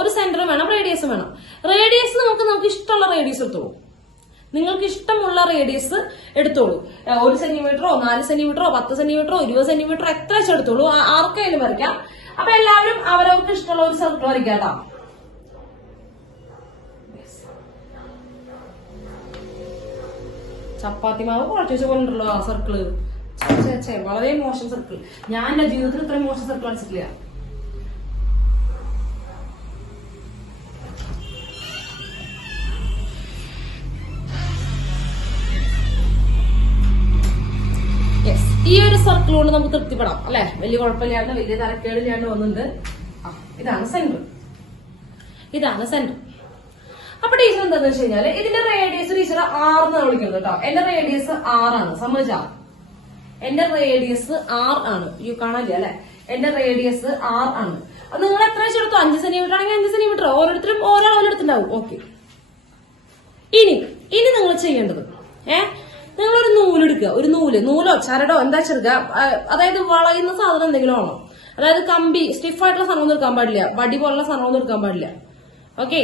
ഒരു സെന്റർ വേണം, റേഡിയസും വേണം. റേഡിയസ് നമുക്ക് ഇഷ്ടമുള്ള റേഡിയസ് എടുത്തോളൂ. നിങ്ങൾക്ക് ഇഷ്ടമുള്ള റേഡിയസ് എടുത്തോളൂ. 1 സെന്റിമീറ്ററോ 4 സെന്റിമീറ്ററോ 10 സെന്റിമീറ്ററോ 20 സെന്റിമീറ്ററോ എത്ര വെച്ച് എടുത്തോളൂ. ആർക്കായാലും വരയ്ക്കാം. അപ്പൊ എല്ലാവരും അവരവർക്ക് ഇഷ്ടമുള്ള ഒരു സർക്കിൾ വരയ്ക്കാം കേട്ടോ. ചപ്പാത്തി മാവ് കുഴച്ച് വെച്ച പോലെ ഉണ്ടല്ലോ ആ സർക്കിള്. വളരെ മോശം സർക്കിൾ. ഞാൻ എന്റെ ജീവിതത്തിൽ ഇത്രയും മോശം സർക്കിൾ അടിച്ചിട്ടില്ല. ഈ ഒരു സർക്കിൾ കൊണ്ട് നമുക്ക് തൃപ്തിപ്പെടാം അല്ലെ? വലിയ കുഴപ്പമില്ലാണ്ട്, വലിയ തരക്കേടില്ലാണ്ട് വന്നിട്ടുണ്ട്. ഇതാണ് സെന്റർ. അപ്പൊ ടീച്ചർ എന്താന്ന് വെച്ച് കഴിഞ്ഞാല് ഇതിന്റെ റേഡിയസ് ടീച്ചർ 6 എന്നാണ് വിളിക്കുന്നത് കേട്ടോ. എന്റെ റേഡിയസ് 6 ആണ്. സമ്മതിച്ചാ? എന്റെ റേഡിയസ് 6 ആണ്. കാണാനില്ല അല്ലെ? എന്റെ റേഡിയസ് 6 ആണ്. അത് നിങ്ങൾ എത്ര വെച്ചെടുത്തു? 5 സെന്റിമീറ്റർ ആണെങ്കിൽ 5 സെന്റിമീറ്റർ. ഓരോരുത്തരും ഓരോ അളവിലെടുത്തുണ്ടാവും. ഓക്കെ, ഇനി നിങ്ങൾ ചെയ്യേണ്ടത് നിങ്ങളൊരു നൂലെടുക്കുക. ഒരു നൂലോ ചരടോ എന്താ ചെറുക്കുക. അതായത് വളയുന്ന സാധനം എന്തെങ്കിലും ആണോ? അതായത് കമ്പി, സ്റ്റിഫായിട്ടുള്ള സാധനമൊന്നും എടുക്കാൻ പാടില്ല. വടി പോലുള്ള സാധനമൊന്നും എടുക്കാൻ പാടില്ല. ഓക്കെ,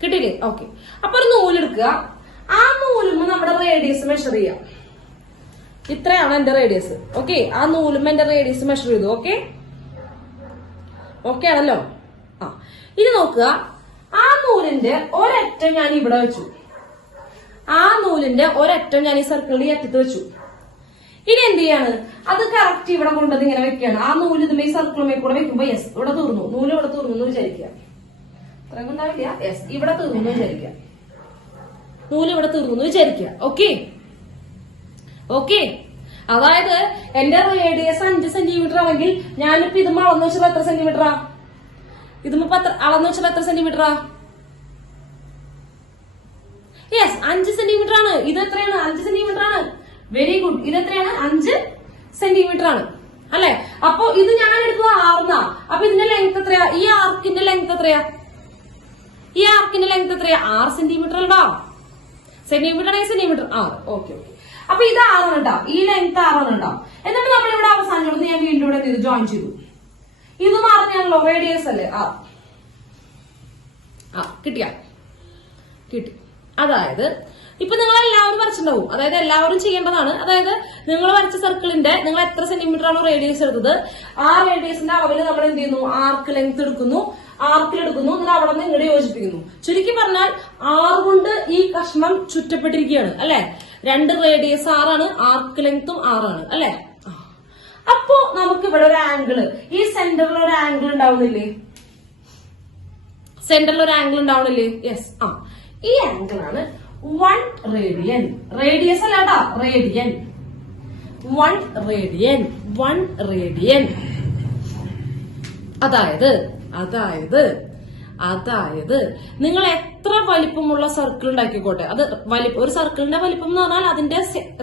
കിട്ടിയില്ലേ? ഓക്കെ, അപ്പൊ ഒരു നൂലെടുക്കുക. ആ നൂലുമ്പോ നമ്മുടെ റേഡിയസ് മെഷർ ചെയ്യാം. ഇത്രയാണ് എന്റെ റേഡിയസ്. ഓക്കെ, ആ നൂലുമ്പോ എന്റെ റേഡിയസ് മെഷർ ചെയ്തു. ഓക്കെ ആണല്ലോ? ഇനി നോക്കുക, ആ നൂലിന്റെ ഒരറ്റം ഞാൻ ഇവിടെ വെച്ചു, ആ നൂലിന്റെ ഒരറ്റം ഞാൻ ഈ സർക്കിളിൽ അറ്റത്ത് വെച്ചു. ഇനി എന്ത് ചെയ്യാണ്, അത് കറക്റ്റ് ഇവിടെ കൊണ്ടത് ഇങ്ങനെ വെക്കുകയാണ്. ആ നൂല് ഇതുമേ സർക്കിളുമേ കൂടെ വെക്കുമ്പോ യെസ് ഇവിടെ തീർന്നു, നൂല് ഇവിടെ തീർന്നു എന്ന് വിചാരിക്കുക. അത്രയും ഉണ്ടാവില്ല, യെസ് ഇവിടെ തീർന്നു എന്ന് വിചാരിക്കുക, നൂല് ഇവിടെ തീർന്നു എന്ന് വിചാരിക്കുക. Okay okay. അതായത് എന്റെ റേഡിയസ് 5 സെന്റിമീറ്റർ ആണെങ്കിൽ ഞാനിപ്പോ ഇതുമ്പോ അളന്ന് വെച്ചപ്പോ എത്ര സെന്റിമീറ്ററാ? ഇതുമ്പോ അളന്ന് വെച്ചപ്പോ എത്ര സെന്റിമീറ്ററാ? യെസ് 5 സെന്റിമീറ്റർ ആണ്. ഇത് എത്രയാണ്? 5 സെന്റിമീറ്റർ ആണ്. Very good. ഇത് എത്രയാണ്? 5 സെന്റിമീറ്റർ ആണ് അല്ലെ? അപ്പൊ ഇത് ഞാൻ എടുത്തത് 6 അപ്പൊ ഇതിന്റെ ലെങ്ത് എത്രയാ? ഈ ആർക്കിന്റെ ലെങ്ത് എത്രയാ? ഈ ആർക്കിന്റെ ലെങ്ത് എത്രയാ? 6 സെന്റിമീറ്റർ അല്ലോ. സെന്റിമീറ്റർ ആണെങ്കിൽ സെന്റിമീറ്റർ 6. Okay okay. അപ്പൊ ഇത് 6 ഉണ്ടാവും, ഈ ലെങ്ത് 6 ഉണ്ടാവും. എന്നിട്ട് നമ്മൾ ഇവിടെ അവസാനം ഞാൻ വീണ്ടും ഇവിടെ ഇത് ജോയിൻ ചെയ്തു. ഇത് മാറുന്നല്ലോ, റേഡിയസ് അല്ലേ? കിട്ടിയ കിട്ടി. അതായത് ഇപ്പൊ നിങ്ങൾ എല്ലാവരും വരച്ചിട്ടുണ്ടാവും, അതായത് എല്ലാവരും ചെയ്യേണ്ടതാണ്. അതായത് നിങ്ങൾ വരച്ച സർക്കിളിന്റെ നിങ്ങൾ എത്ര സെന്റിമീറ്റർ ആണോ റേഡിയസ് എടുത്തത്, ആ റേഡിയസിന്റെ അളവിൽ നമ്മൾ എന്ത് ചെയ്യുന്നു? ആർക്ക് ലെങ്ത് എടുക്കുന്നു, ആർക്കിലെടുക്കുന്നു, എന്നിട്ട് അവിടെ നിന്ന് ഇങ്ങോട്ട് യോജിപ്പിക്കുന്നു. ചുരുക്കി പറഞ്ഞാൽ 6 കൊണ്ട് ഈ കഷ്ണം ചുറ്റപ്പെട്ടിരിക്കുകയാണ് അല്ലെ? 2 റേഡിയസ് 6 ആർക്ക് ലെങ്ത്തും 6 അല്ലെ? അപ്പോ നമുക്ക് ഇവിടെ ഒരു ആംഗിള്, ഈ സെന്ററിൽ ഒരു ആംഗിൾ ഉണ്ടാവുന്നില്ലേ? സെന്ററിൽ ഒരു ആംഗിൾ ഉണ്ടാവണില്ലേ? യെസ്. ഈ ആംഗിൾ ആണ് 1 റേഡിയൻ. റേഡിയസ് അല്ലാട്ടാ, റേഡിയൻ. 1 radian, 1 radian. അതായത് നിങ്ങൾ എത്ര വലിപ്പമുള്ള സർക്കിൾ ഉണ്ടാക്കിക്കോട്ടെ, അത് ഒരു സർക്കിളിന്റെ വലിപ്പം എന്ന് പറഞ്ഞാൽ അതിന്റെ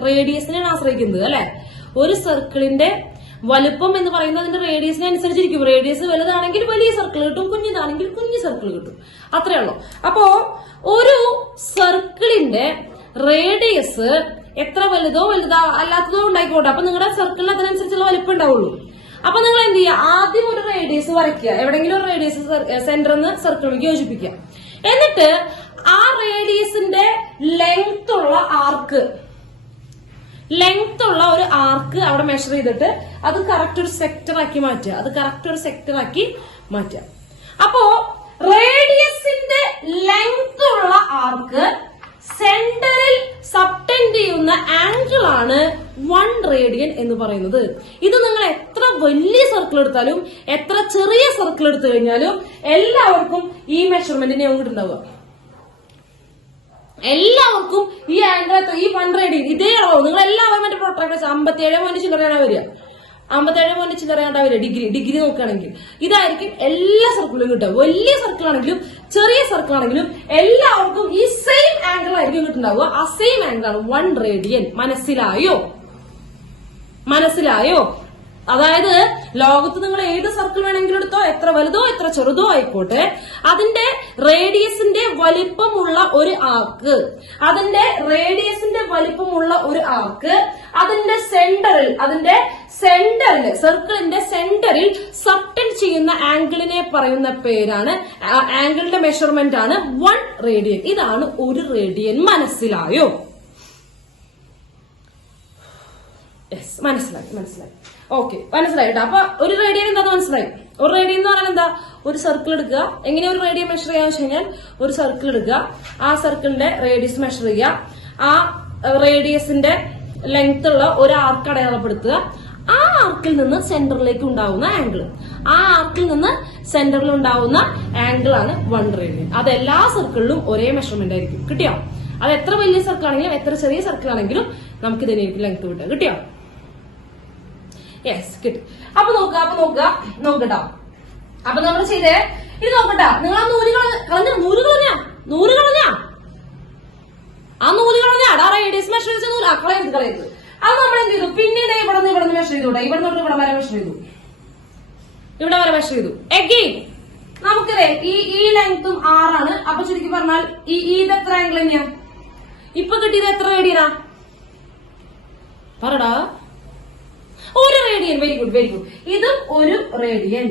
റേഡിയസിനെയാണ് ആശ്രയിക്കുന്നത് അല്ലെ? ഒരു സർക്കിളിന്റെ വലുപ്പം എന്ന് പറയുന്നത് അതിന്റെ റേഡിയസിനെ അനുസരിച്ചിരിക്കും. റേഡിയസ് വലുതാണെങ്കിൽ വലിയ സർക്കിൾ കിട്ടും, കുഞ്ഞിതാണെങ്കിൽ കുഞ്ഞു സർക്കിൾ കിട്ടും. അത്രേ ഉള്ളൂ. അപ്പോ ഒരു സർക്കിളിന്റെ റേഡിയസ് എത്ര വലുതോ അല്ലാത്തതോ ഉണ്ടായിക്കോട്ടെ, അപ്പൊ നിങ്ങളുടെ സർക്കിളിന് അതിനനുസരിച്ചുള്ള വലിപ്പം ഉണ്ടാവുള്ളൂ. അപ്പൊ നിങ്ങൾ എന്ത് ചെയ്യുക? ആദ്യം ഒരു റേഡിയസ് വരയ്ക്കുക, എവിടെയെങ്കിലും ഒരു റേഡിയസ് സെന്ററിന്ന് സർക്കിളിലേക്ക് യോജിപ്പിക്കുക. എന്നിട്ട് ആ റേഡിയസിന്റെ ലെങ്ത് ഉള്ള ഒരു ആർക്ക് അവിടെ മെഷർ ചെയ്തിട്ട് അത് കറക്റ്റ് ഒരു സെക്ടർ ആക്കി മാറ്റുക. അപ്പോ റേഡിയസിന്റെ ലെങ്ത് ഉള്ള ആർക്ക് സെന്ററിൽ സബ്ടെൻഡ് ചെയ്യുന്ന ആംഗിൾ ആണ് 1 റേഡിയൻ എന്ന് പറയുന്നത്. ഇത് നിങ്ങൾ എത്ര വലിയ സർക്കിൾ എടുത്താലും എത്ര ചെറിയ സർക്കിൾ എടുത്തു കഴിഞ്ഞാലും എല്ലാവർക്കും ഈ മെഷർമെന്റിനെ ഉണ്ടാവുക. എല്ലാവർക്കും ഈ ആംഗിൾ ഈ 1 റേഡിയൻ ഇതേ അളവ്. നിങ്ങൾ എല്ലാവരും മറ്റേ പ്രൊട്രാക്ടർ 57 പോയിന്റ് ചില്ലറയാണ് വരിക, 57 പോയിന്റ് ചില്ലറയാണ്ടാ വരിക. ഡിഗ്രി നോക്കുകയാണെങ്കിൽ ഇതായിരിക്കും എല്ലാ സർക്കിളും കിട്ടുക. വലിയ സർക്കിൾ ആണെങ്കിലും ചെറിയ സർക്കിൾ ആണെങ്കിലും എല്ലാവർക്കും ഈ സെയിം ആംഗിൾ ആയിരിക്കും കിട്ടുന്നുണ്ടാവുക. ആ സെയിം ആംഗിൾ ആണ് 1 റേഡിയൻ. മനസ്സിലായോ? അതായത് ലോകത്ത് നിങ്ങൾ ഏത് സർക്കിൾ വേണമെങ്കിലും എടുത്തോ, എത്ര വലുതോ എത്ര ചെറുതോ ആയിക്കോട്ടെ, അതിന്റെ റേഡിയസിന്റെ വലിപ്പമുള്ള ഒരു ആർക്ക്, അതിന്റെ സർക്കിളിന്റെ സെന്ററിൽ സബ്ടെൻഡ് ചെയ്യുന്ന ആംഗിളിനെ പറയുന്ന പേരാണ്, ആംഗിളിന്റെ മെഷർമെന്റ് ആണ് 1 റേഡിയൻ. ഇതാണ് 1 റേഡിയൻ. മനസ്സിലായോ? യെസ്, മനസ്സിലായി. ഓക്കെ, മനസ്സിലായി കേട്ടോ. അപ്പൊ 1 റേഡിയൻ എന്താന്ന് മനസ്സിലായി. 1 റേഡിയൻ എന്ന് പറഞ്ഞാൽ എന്താ? ഒരു സർക്കിൾ എടുക്കുക. എങ്ങനെ ഒരു റേഡിയൻ മെഷർ ചെയ്യാന്ന് വെച്ച് കഴിഞ്ഞാൽ ഒരു സർക്കിൾ എടുക്കുക, ആ സർക്കിളിന്റെ റേഡിയസ് മെഷർ ചെയ്യുക, ആ റേഡിയസിന്റെ ലെങ്ത് ഉള്ള ഒരു ആർക്ക് അടയാളപ്പെടുത്തുക, ആ ആർക്കിൽ നിന്ന് സെന്ററിലേക്ക് ഉണ്ടാവുന്ന ആംഗിൾ, ആണ് 1 റേഡിയൻ. അത് എല്ലാ സർക്കിളിലും ഒരേ മെഷർമെന്റ് ആയിരിക്കും. കിട്ടിയോ? അത് എത്ര വലിയ സർക്കിൾ ആണെങ്കിലും എത്ര ചെറിയ സർക്കിൾ ആണെങ്കിലും നമുക്ക് ഇതിനായിട്ട് ലെങ്ത് കിട്ടുക. കിട്ടിയോ? യെസ്, കിട്ടി. അപ്പൊ നോക്കട്ടോ. അപ്പൊ നമ്മൾ ചെയ്തേ ഇത് നോക്കട്ടാ. നിങ്ങൾ ആ നൂല് കളഞ്ഞ ആ റേഡിയസ് മെഷർ ചെയ്ത നൂല് കളയരുത്. അത് നമ്മൾ എന്ത് ചെയ്തു? പിന്നെ ഇവിടെ നിന്ന് മെഷർ ചെയ്തൂടെ? ഇവിടെ നിന്ന് ഇവിടെ വരെ മെഷർ ചെയ്തു. എഗെയിൻ നമുക്കേ ഈ ലെങ്ത്തും 6 ആണ്. അപ്പൊ ചുരുക്കി പറഞ്ഞാൽ ഇത് എത്ര ആംഗിൾ തന്നെയാ? ഇപ്പൊ കിട്ടിയത് എത്ര റേഡിയനാ? പറടാ. 1 റേഡിയൻ. Very good. ഇതും 1 റേഡിയൻ.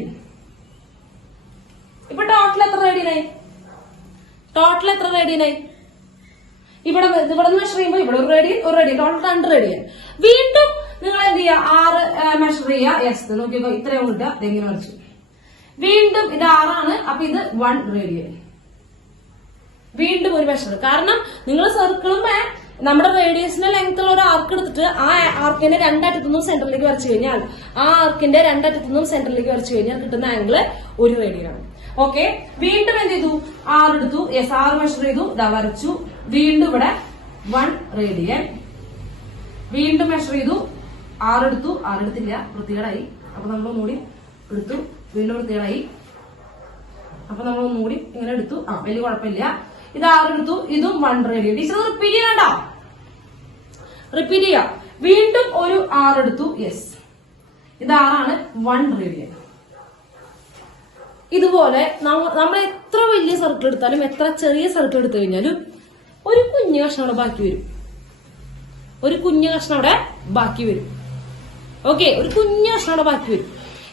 ഇപ്പൊ ടോട്ടൽ എത്ര റേഡിയനായി? ഇവിടെ മെഷർ ചെയ്യുമ്പോൾ ഇവിടെ 1 റേഡിയൻ ടോട്ടൽ 2 റേഡിയൻ. വീണ്ടും നിങ്ങൾ എന്ത് ചെയ്യുക? 6 മെഷർ ചെയ്യുക. യെസ്, നോക്കിയോ, ഇത്രയും കിട്ടുക. ഇതെങ്ങനെ വരച്ചു? വീണ്ടും ഇത് 6 ആണ്. അപ്പൊ ഇത് 1 റേഡിയൻ. വീണ്ടും ഒരു മെഷർ. കാരണം നിങ്ങൾ സർക്കിളുമേ നമ്മുടെ റേഡിയസിന്റെ ലെങ്ത് ഉള്ള ഒരു ആർക്ക് എടുത്തിട്ട് ആ ആർക്കിന്റെ രണ്ടറ്റത്തുനിന്നും സെന്ററിലേക്ക് വരച്ചു കഴിഞ്ഞാൽ ആ ആർക്കിന്റെ രണ്ടറ്റത്തുനിന്നും സെന്ററിലേക്ക് വരച്ചു കഴിഞ്ഞാൽ കിട്ടുന്ന ആംഗിള് 1 റേഡിയൻ ആണ്. ഓക്കെ, വീണ്ടും എന്ത് ചെയ്തു? 6 എടുത്തു. യെസ്, 6 മെഷർ ചെയ്തു. ഇതാ വരച്ചു. വീണ്ടും ഇവിടെ 1 റേഡിയൻ. വീണ്ടും മെഷർ ചെയ്തു. 6 എടുത്തു. 6 എടുത്തില്ല, വൃത്തികേടായി. അപ്പൊ നമ്മൾ ഒന്നുകൂടി എടുത്തു. വീണ്ടും വൃത്തികേടായി. അപ്പൊ നമ്മൾ ഒന്നുകൂടി ഇങ്ങനെ എടുത്തു. വലിയ കുഴപ്പമില്ല. ഇത് 6 എടുത്തു. ഇതും 1 റേഡിയൻ. ടീച്ചർ റിപ്പീറ്റ് ചെയ്യണ്ട, റിപ്പീറ്റ് ചെയ്യാം. വീണ്ടും ഒരു 6 എടുത്തു. യെസ്, ഇത് 6 ആണ്. 1 റേഡിയൻ. ഇതുപോലെ നമ്മൾ എത്ര വലിയ സർക്കിൾ എടുത്താലും എത്ര ചെറിയ സർക്കിൾ എടുത്തു കഴിഞ്ഞാലും ഒരു കുഞ്ഞു കഷ്ണം അവിടെ ബാക്കി വരും. ഒരു കുഞ്ഞു കഷ്ണം അവിടെ ബാക്കി വരും. ഓക്കെ, ഒരു കുഞ്ഞു കഷ്ണം അവിടെ ബാക്കി വരും.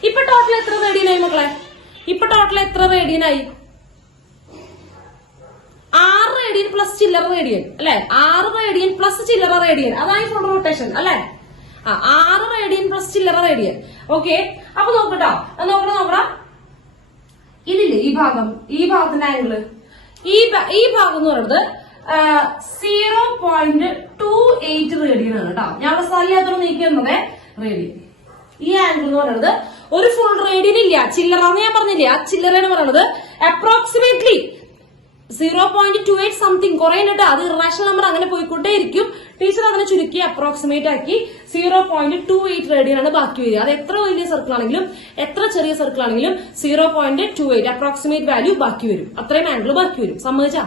ഇപ്പൊ ടോട്ടൽ എത്ര റേഡിയനായി മക്കളെ? ഇപ്പൊ ടോട്ടൽ എത്ര റേഡിയനായി? 6 റേഡിയൻ പ്ലസ് ചില്ലറ റേഡിയൻ അല്ലെ? 6 റേഡിയൻ പ്ലസ് ചില്ലറ റേഡിയൻ, അതാണ് ഫുൾ റൊട്ടേഷൻ അല്ലെ? 6 റേഡിയൻ പ്ലസ് ചില്ലറ റേഡിയൻ. ഓക്കെ, അപ്പൊ നോക്കട്ടോ, നോക്കണം. ഇതില്ലേ ഈ ഭാഗത്തിന്റെ ആംഗിള്, ഈ ഭാഗം എന്ന് പറയുന്നത് 0.28 റേഡിയൻ ആണ് കേട്ടോ. ഞാൻ അവിടെ സ്ഥലത്തോട് നീക്കുന്നത് റേഡിയൻ. ഈ ആംഗിൾ എന്ന് പറയുന്നത് ഒരു ഫുൾ റേഡിയൻ ഇല്ല, ചില്ലറാന്ന് ഞാൻ പറഞ്ഞില്ലേ, ആ ചില്ലറയാണ് പറയുന്നത്. അപ്രോക്സിമേറ്റ്ലി 0.28 സംതിങ് കുറെ കേട്ടോ. അത് ഇറേഷണൽ നമ്പർ അങ്ങനെ പോയിക്കൊണ്ടേ ഇരിക്കും. ടീച്ചർ അതിനെ ചുരുക്കി അപ്രോക്സിമേറ്റ് ആക്കി 0.28 റേഡിയൻ ആണ് ബാക്കി വരിക. അത് എത്ര വലിയ സർക്കിൾ ആണെങ്കിലും എത്ര ചെറിയ സർക്കിൾ ആണെങ്കിലും 0.28 അപ്രോക്സിമേറ്റ് വാല്യൂ ബാക്കി വരും. അത്രയും ആംഗിൾ ബാക്കി വരും. സമ്മതിച്ചാ?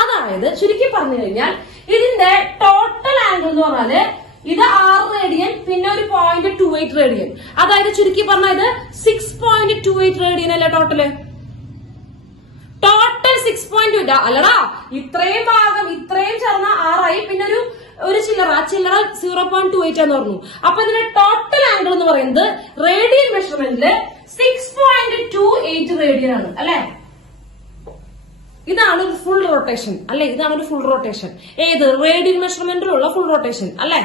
അതായത് ചുരുക്കി പറഞ്ഞു കഴിഞ്ഞാൽ ഇതിന്റെ ടോട്ടൽ ആംഗിൾ എന്ന് പറഞ്ഞാല് ഇത് 6 റേഡിയൻ പിന്നെ ഒരു 0.28 റേഡിയൻ. അതായത് ചുരുക്കി പറഞ്ഞാൽ ഇത് 6.28 റേഡിയൻ അല്ലേ ടോട്ടല്? ടോട്ടൽ 6.2 അല്ലടാ, ഇത്രയും ഭാഗം ഇത്രയും ചേർന്ന 6 പിന്നെ ഒരു ചില്ലറ, ആ ചില്ലറ 0.28 എന്ന് പറഞ്ഞു. അപ്പൊ ഇതിന്റെ ടോട്ടൽ ആംഗിൾ എന്ന് പറയുന്നത് റേഡിയൻ മെഷർമെന്റില് 6.28 റേഡിയൻ ആണ് അല്ലെ? ഇതാണ് ഒരു ഫുൾ റൊട്ടേഷൻ അല്ലെ? ഇതാണ് ഒരു ഫുൾ റൊട്ടേഷൻ. ഏത്? റേഡിയൻ മെഷർമെന്റിലുള്ള ഫുൾ റൊട്ടേഷൻ അല്ലെ?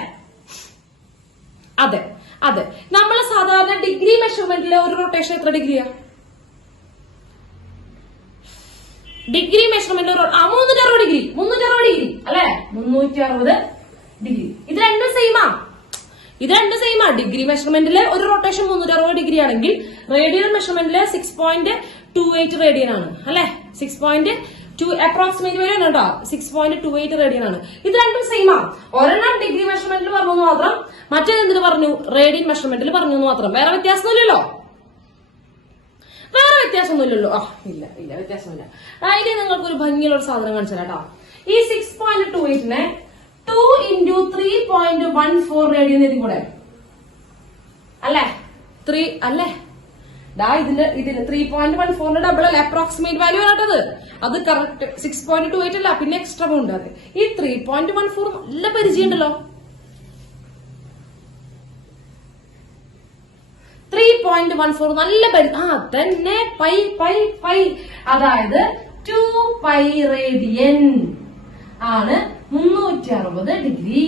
അതെ അതെ. നമ്മൾ സാധാരണ ഡിഗ്രി മെഷർമെന്റിലെ ഒരു റൊട്ടേഷൻ എത്ര ഡിഗ്രിയാ? Degree measurement 360 degree. 360 ഡിഗ്രി അല്ലെ? 360 ഡിഗ്രി. ഇത് രണ്ടും സെയിമാ. ഡിഗ്രി മെഷർമെന്റിലെ ഒരു റൊട്ടേഷൻ 360 ഡിഗ്രി ആണെങ്കിൽ റേഡിയൻ മെഷർമെന്റിലെ 6.28 റേഡിയൻ ആണ് അല്ലെ? 6.2 അപ്രോക്സിമേറ്റ് വരെയാണ് കേട്ടോ. 6.28 റേഡിയൻ ആണ്. ഇത് രണ്ടും സെയിമാ. ഒരെണ്ണം ഡിഗ്രി മെഷർമെന്റിൽ പറഞ്ഞു മാത്രം, മറ്റേതെന്തിന് പറഞ്ഞു? റേഡിയൻ മെഷർമെന്റിൽ പറഞ്ഞു മാത്രം. വേറെ വ്യത്യാസമൊന്നുമില്ലല്ലോ. ഇല്ല വ്യത്യാസമില്ല. ഇനി നിങ്ങൾക്ക് ഒരു ഭംഗിയുള്ള ഒരു സാധനം കാണിച്ചു തരാം കേട്ടോ. ഈ 6.28നെ 2 into 3.14 റേഡിയൻ എഴുതി കൂടെ അല്ലേ? 3 അല്ലേ? ഇതിന്റെ 3.14 ഡബിൾ അല്ലേ? അപ്രോക്സിമേറ്റ് വാല്യൂ ആണത്. അത് കറക്റ്റ് 6.28 അല്ല, പിന്നെ എക്സ്ട്രാ ഉണ്ട്. അത് ഈ 3.14 നല്ല പരിചയം ഉണ്ടല്ലോ. 3.14 നല്ല തന്നെ പൈ. അതായത് 2 പൈ റേഡിയൻ ആണ് 360 ഡിഗ്രി.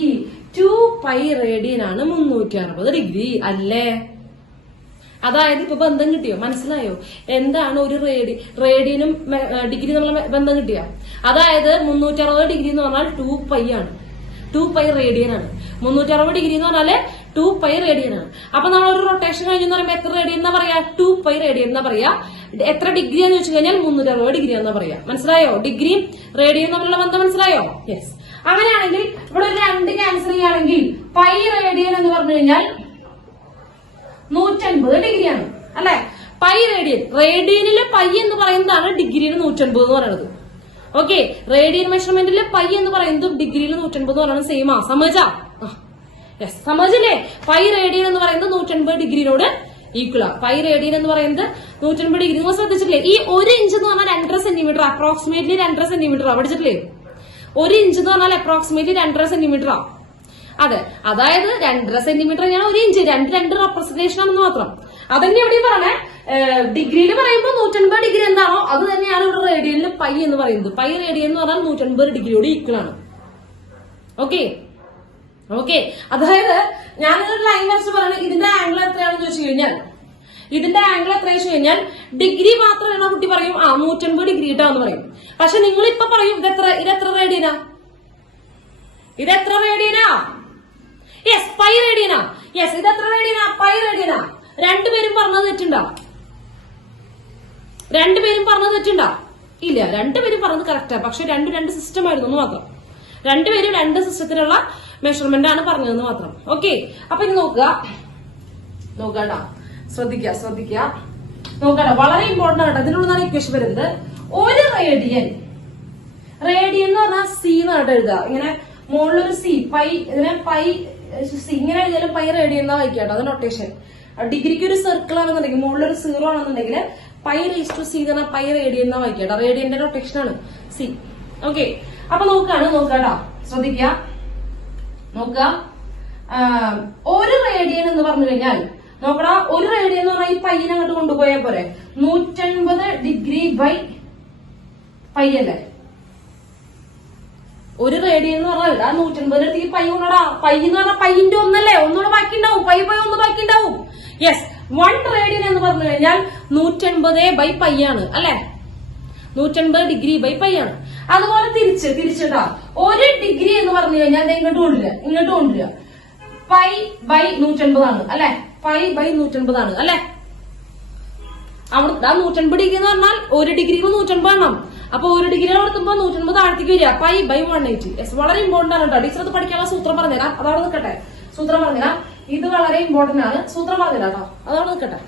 2 പൈ റേഡിയൻ ആണ് 360 ഡിഗ്രി അല്ലേ? അതായത് ഇപ്പൊ ബന്ധം കിട്ടിയോ? മനസ്സിലായോ? എന്താണ് ഒരു റേഡിയനും ഡിഗ്രി നമ്മളെ ബന്ധം കിട്ടിയോ? അതായത് 360 ഡിഗ്രി എന്ന് പറഞ്ഞാൽ 2 പൈ ആണ്. 2 പൈ റേഡിയൻ ആണ്. 360 ഡിഗ്രി എന്ന് പറഞ്ഞാല് 2 പൈ റേഡിയൻ ആണ്. അപ്പൊ നമ്മൾ ഒരു റൊട്ടേഷൻ കഴിഞ്ഞെന്ന് പറയുമ്പോൾ എത്ര റേഡിയൻ എന്നാ പറയാ? 2 പൈ റേഡിയൻ എന്നാ പറയാ. എത്ര ഡിഗ്രി എന്ന് വെച്ച് കഴിഞ്ഞാൽ 360 ഡിഗ്രി എന്നാ പറയാ. മനസ്സിലായോ? ഡിഗ്രിയും റേഡിയനും തമ്മിലുള്ള ബന്ധം മനസ്സിലായോ? യെസ്. അങ്ങനെയാണെങ്കിൽ ഇവിടെ ഒരു 2 ക്യാൻസൽ ചെയ്യുകയാണെങ്കിൽ പൈ റേഡിയൻ എന്ന് പറഞ്ഞു കഴിഞ്ഞാൽ 150 ഡിഗ്രിയാണ് അല്ലെ? പൈ റേഡിയനിലെ പൈ എന്ന് പറയുന്നതാണ് ഡിഗ്രിയിൽ 150 എന്ന് പറയുന്നത്. ഓക്കെ, റേഡിയൻ മെഷർമെന്റിലെ പൈ എന്ന് പറയുന്നതും ഡിഗ്രിയിൽ 150 എന്ന് പറയുന്നത് സെയിമാ. സമ്മതിച്ചാ? യെസ്, സമ്മതിച്ചില്ലേ? പൈ റേഡിയൻ എന്ന് പറയുന്നത് 150 ഡിഗ്രിയോട് ഈക്വൽ ആ. പൈ റേഡിയൻ എന്ന് പറയുന്നത് 150 ഡിഗ്രി. നിങ്ങൾ ശ്രദ്ധിച്ചിട്ടില്ലേ? ഈ 1 ഇഞ്ച് എന്ന് പറഞ്ഞാൽ 2.5 സെന്റിമീറ്റർ, അപ്രോക്സിമേറ്റ്ലി 2.5 സെന്റിമീറ്റർ പഠിച്ചിട്ടില്ലേ? 1 ഇഞ്ച് എന്ന് പറഞ്ഞാൽ അപ്രോക്സിമേറ്റ്ലി 2.5 സെന്റിമീറ്റർ ആ. അതെ, അതായത് 2.5 സെന്റിമീറ്റർ ഞാൻ 1 ഇഞ്ച്, രണ്ട് റെപ്രസെന്റേഷൻ ആണെന്ന് മാത്രം. അതന്നെ എവിടെയും പറഞ്ഞേ. ഡിഗ്രിയിൽ പറയുമ്പോൾ 150 ഡിഗ്രി എന്താണോ അത് തന്നെയാണ് ഇവിടെ റേഡിയനിൽ പൈ എന്ന് പറയുന്നത്. പൈ റേഡിയൻ എന്ന് പറഞ്ഞാൽ 150 ഡിഗ്രിയോട് ഈക്വൽ ആണ്. ഓക്കെ, അതായത് ഞാനൊരു ലൈൻ വരച്ച് പറയുന്നത് ഇതിന്റെ ആംഗിൾ എത്രയാണെന്ന് ചോദിച്ചു കഴിഞ്ഞാൽ ഇതിന്റെ ആംഗിൾ എത്ര വെച്ച് കഴിഞ്ഞാൽ ഡിഗ്രി മാത്രമാണ് കുട്ടി പറയും 150 ഡിഗ്രി ഇട്ടാന്ന് പറയും. പക്ഷെ നിങ്ങൾ ഇപ്പൊ പറയും ഇതെത്ര റേഡിയനാ, ഇതെത്ര റേഡിയനാ? യെസ്, പൈ റേഡിയനാ. യെസ്, ഇതെത്ര റേഡിയനാ? പൈ റേഡിയനാ. രണ്ടുപേരും പറഞ്ഞത് തെറ്റുണ്ടോ? രണ്ടുപേരും പറഞ്ഞത് തെറ്റുണ്ടോ? ഇല്ല, രണ്ടുപേരും പറഞ്ഞത് കറക്റ്റാ. പക്ഷെ രണ്ട് സിസ്റ്റം ആയിരുന്നു എന്ന് മാത്രം. രണ്ടുപേരും രണ്ട് സിസ്റ്റത്തിലുള്ള മെഷർമെന്റ് ആണ് പറഞ്ഞതെന്ന് മാത്രം. ഓക്കെ, അപ്പൊ ഇത് നോക്കാട്ടോ, ശ്രദ്ധിക്കുക നോക്കാട്ടോ, വളരെ ഇമ്പോർട്ടന്റ് ആട്ടോ. ഇതിനുള്ളതാണ് ഇക്വേഷൻ വരുന്നത്. ഒരു റേഡിയൻ എന്ന് പറഞ്ഞാൽ സി എന്ന് പറഞ്ഞിട്ട് എഴുതുക. ഇങ്ങനെ മുകളിലൊരു സി, പൈ, ഇതിനെ പൈ സി ഇങ്ങനെ എഴുതിയാലും പൈ റേഡിയൻ എന്നാ വായിക്കാട്ടോ, അത് നൊട്ടേഷൻ. ഡിഗ്രിക്ക് ഒരു സർക്കിൾ ആണെന്നുണ്ടെങ്കിൽ മുകളിലൊരു 0 ആണെന്നുണ്ടെങ്കിൽ പൈ റേസ് ടു സി എന്ന് പറഞ്ഞാൽ പൈ റേഡിയൻ എന്നാ വായിക്കാട്ടോ. റേഡിയന്റെ നൊട്ടേഷൻ ആണ് സി. ഓക്കെ, അപ്പൊ നോക്കാട്ടോ, ശ്രദ്ധിക്കുക. ഒരു റേഡിയൻ എന്ന് പറഞ്ഞു കഴിഞ്ഞാൽ നോക്കടാ, ഒരു റേഡിയൻ എന്ന് പറഞ്ഞാൽ ഈ പയ്യനെ അങ്ങോട്ട് കൊണ്ടുപോയാൽ പോരെ. 150 ഡിഗ്രി ബൈ പൈ അല്ലേ ഒരു റേഡിയൻ എന്ന് പറഞ്ഞാൽ. 150 ഈ പൈ കൊണ്ടടാ. പൈ എന്ന് പറഞ്ഞാൽ പൈന്റെ ഒന്നല്ലേ, ഒന്നുകൂടെ ബാക്കി ഉണ്ടാവും. പൈ ഒന്ന് ബാക്കി ഉണ്ടാവും. യെസ്, 1 റേഡിയൻ എന്ന് പറഞ്ഞു കഴിഞ്ഞാൽ 150 ബൈ പൈ ആണ് അല്ലെ. 150 ഡിഗ്രി ബൈ പൈ ആണ്. അതുപോലെ തിരിച്ചിട്ടാ, ഒരു ഡിഗ്രി എന്ന് പറഞ്ഞു കഴിഞ്ഞാൽ ഇങ്ങോട്ട് കൊണ്ടുവരിക. പൈ ബൈ 150 ആണ് അല്ലെ. പൈ ബൈ 150 ആണ് അല്ലെ. അവിടെ 150 ഡിഗ്രി എന്ന് പറഞ്ഞാൽ ഒരു ഡിഗ്രിക്ക് 150 എണ്ണം. അപ്പൊ ഒരു ഡിഗ്രി കൊടുക്കുമ്പോ 150 താഴത്തേക്ക് വരിക. Pi by 180. യെസ്, വളരെ ഇമ്പോർട്ടന്റ് ആണ് കേട്ടോ. ടീച്ചർ അത് പഠിക്കാനുള്ള സൂത്രം പറഞ്ഞുതരാം, അതവിടെ നിൽക്കട്ടെ. സൂത്രം പറഞ്ഞുതരാം, ഇത് വളരെ ഇമ്പോർട്ടന്റ് ആണ്. സൂത്രം പറഞ്ഞുതരാം കേട്ടോ, അതവിടെ നിൽക്കട്ടെ.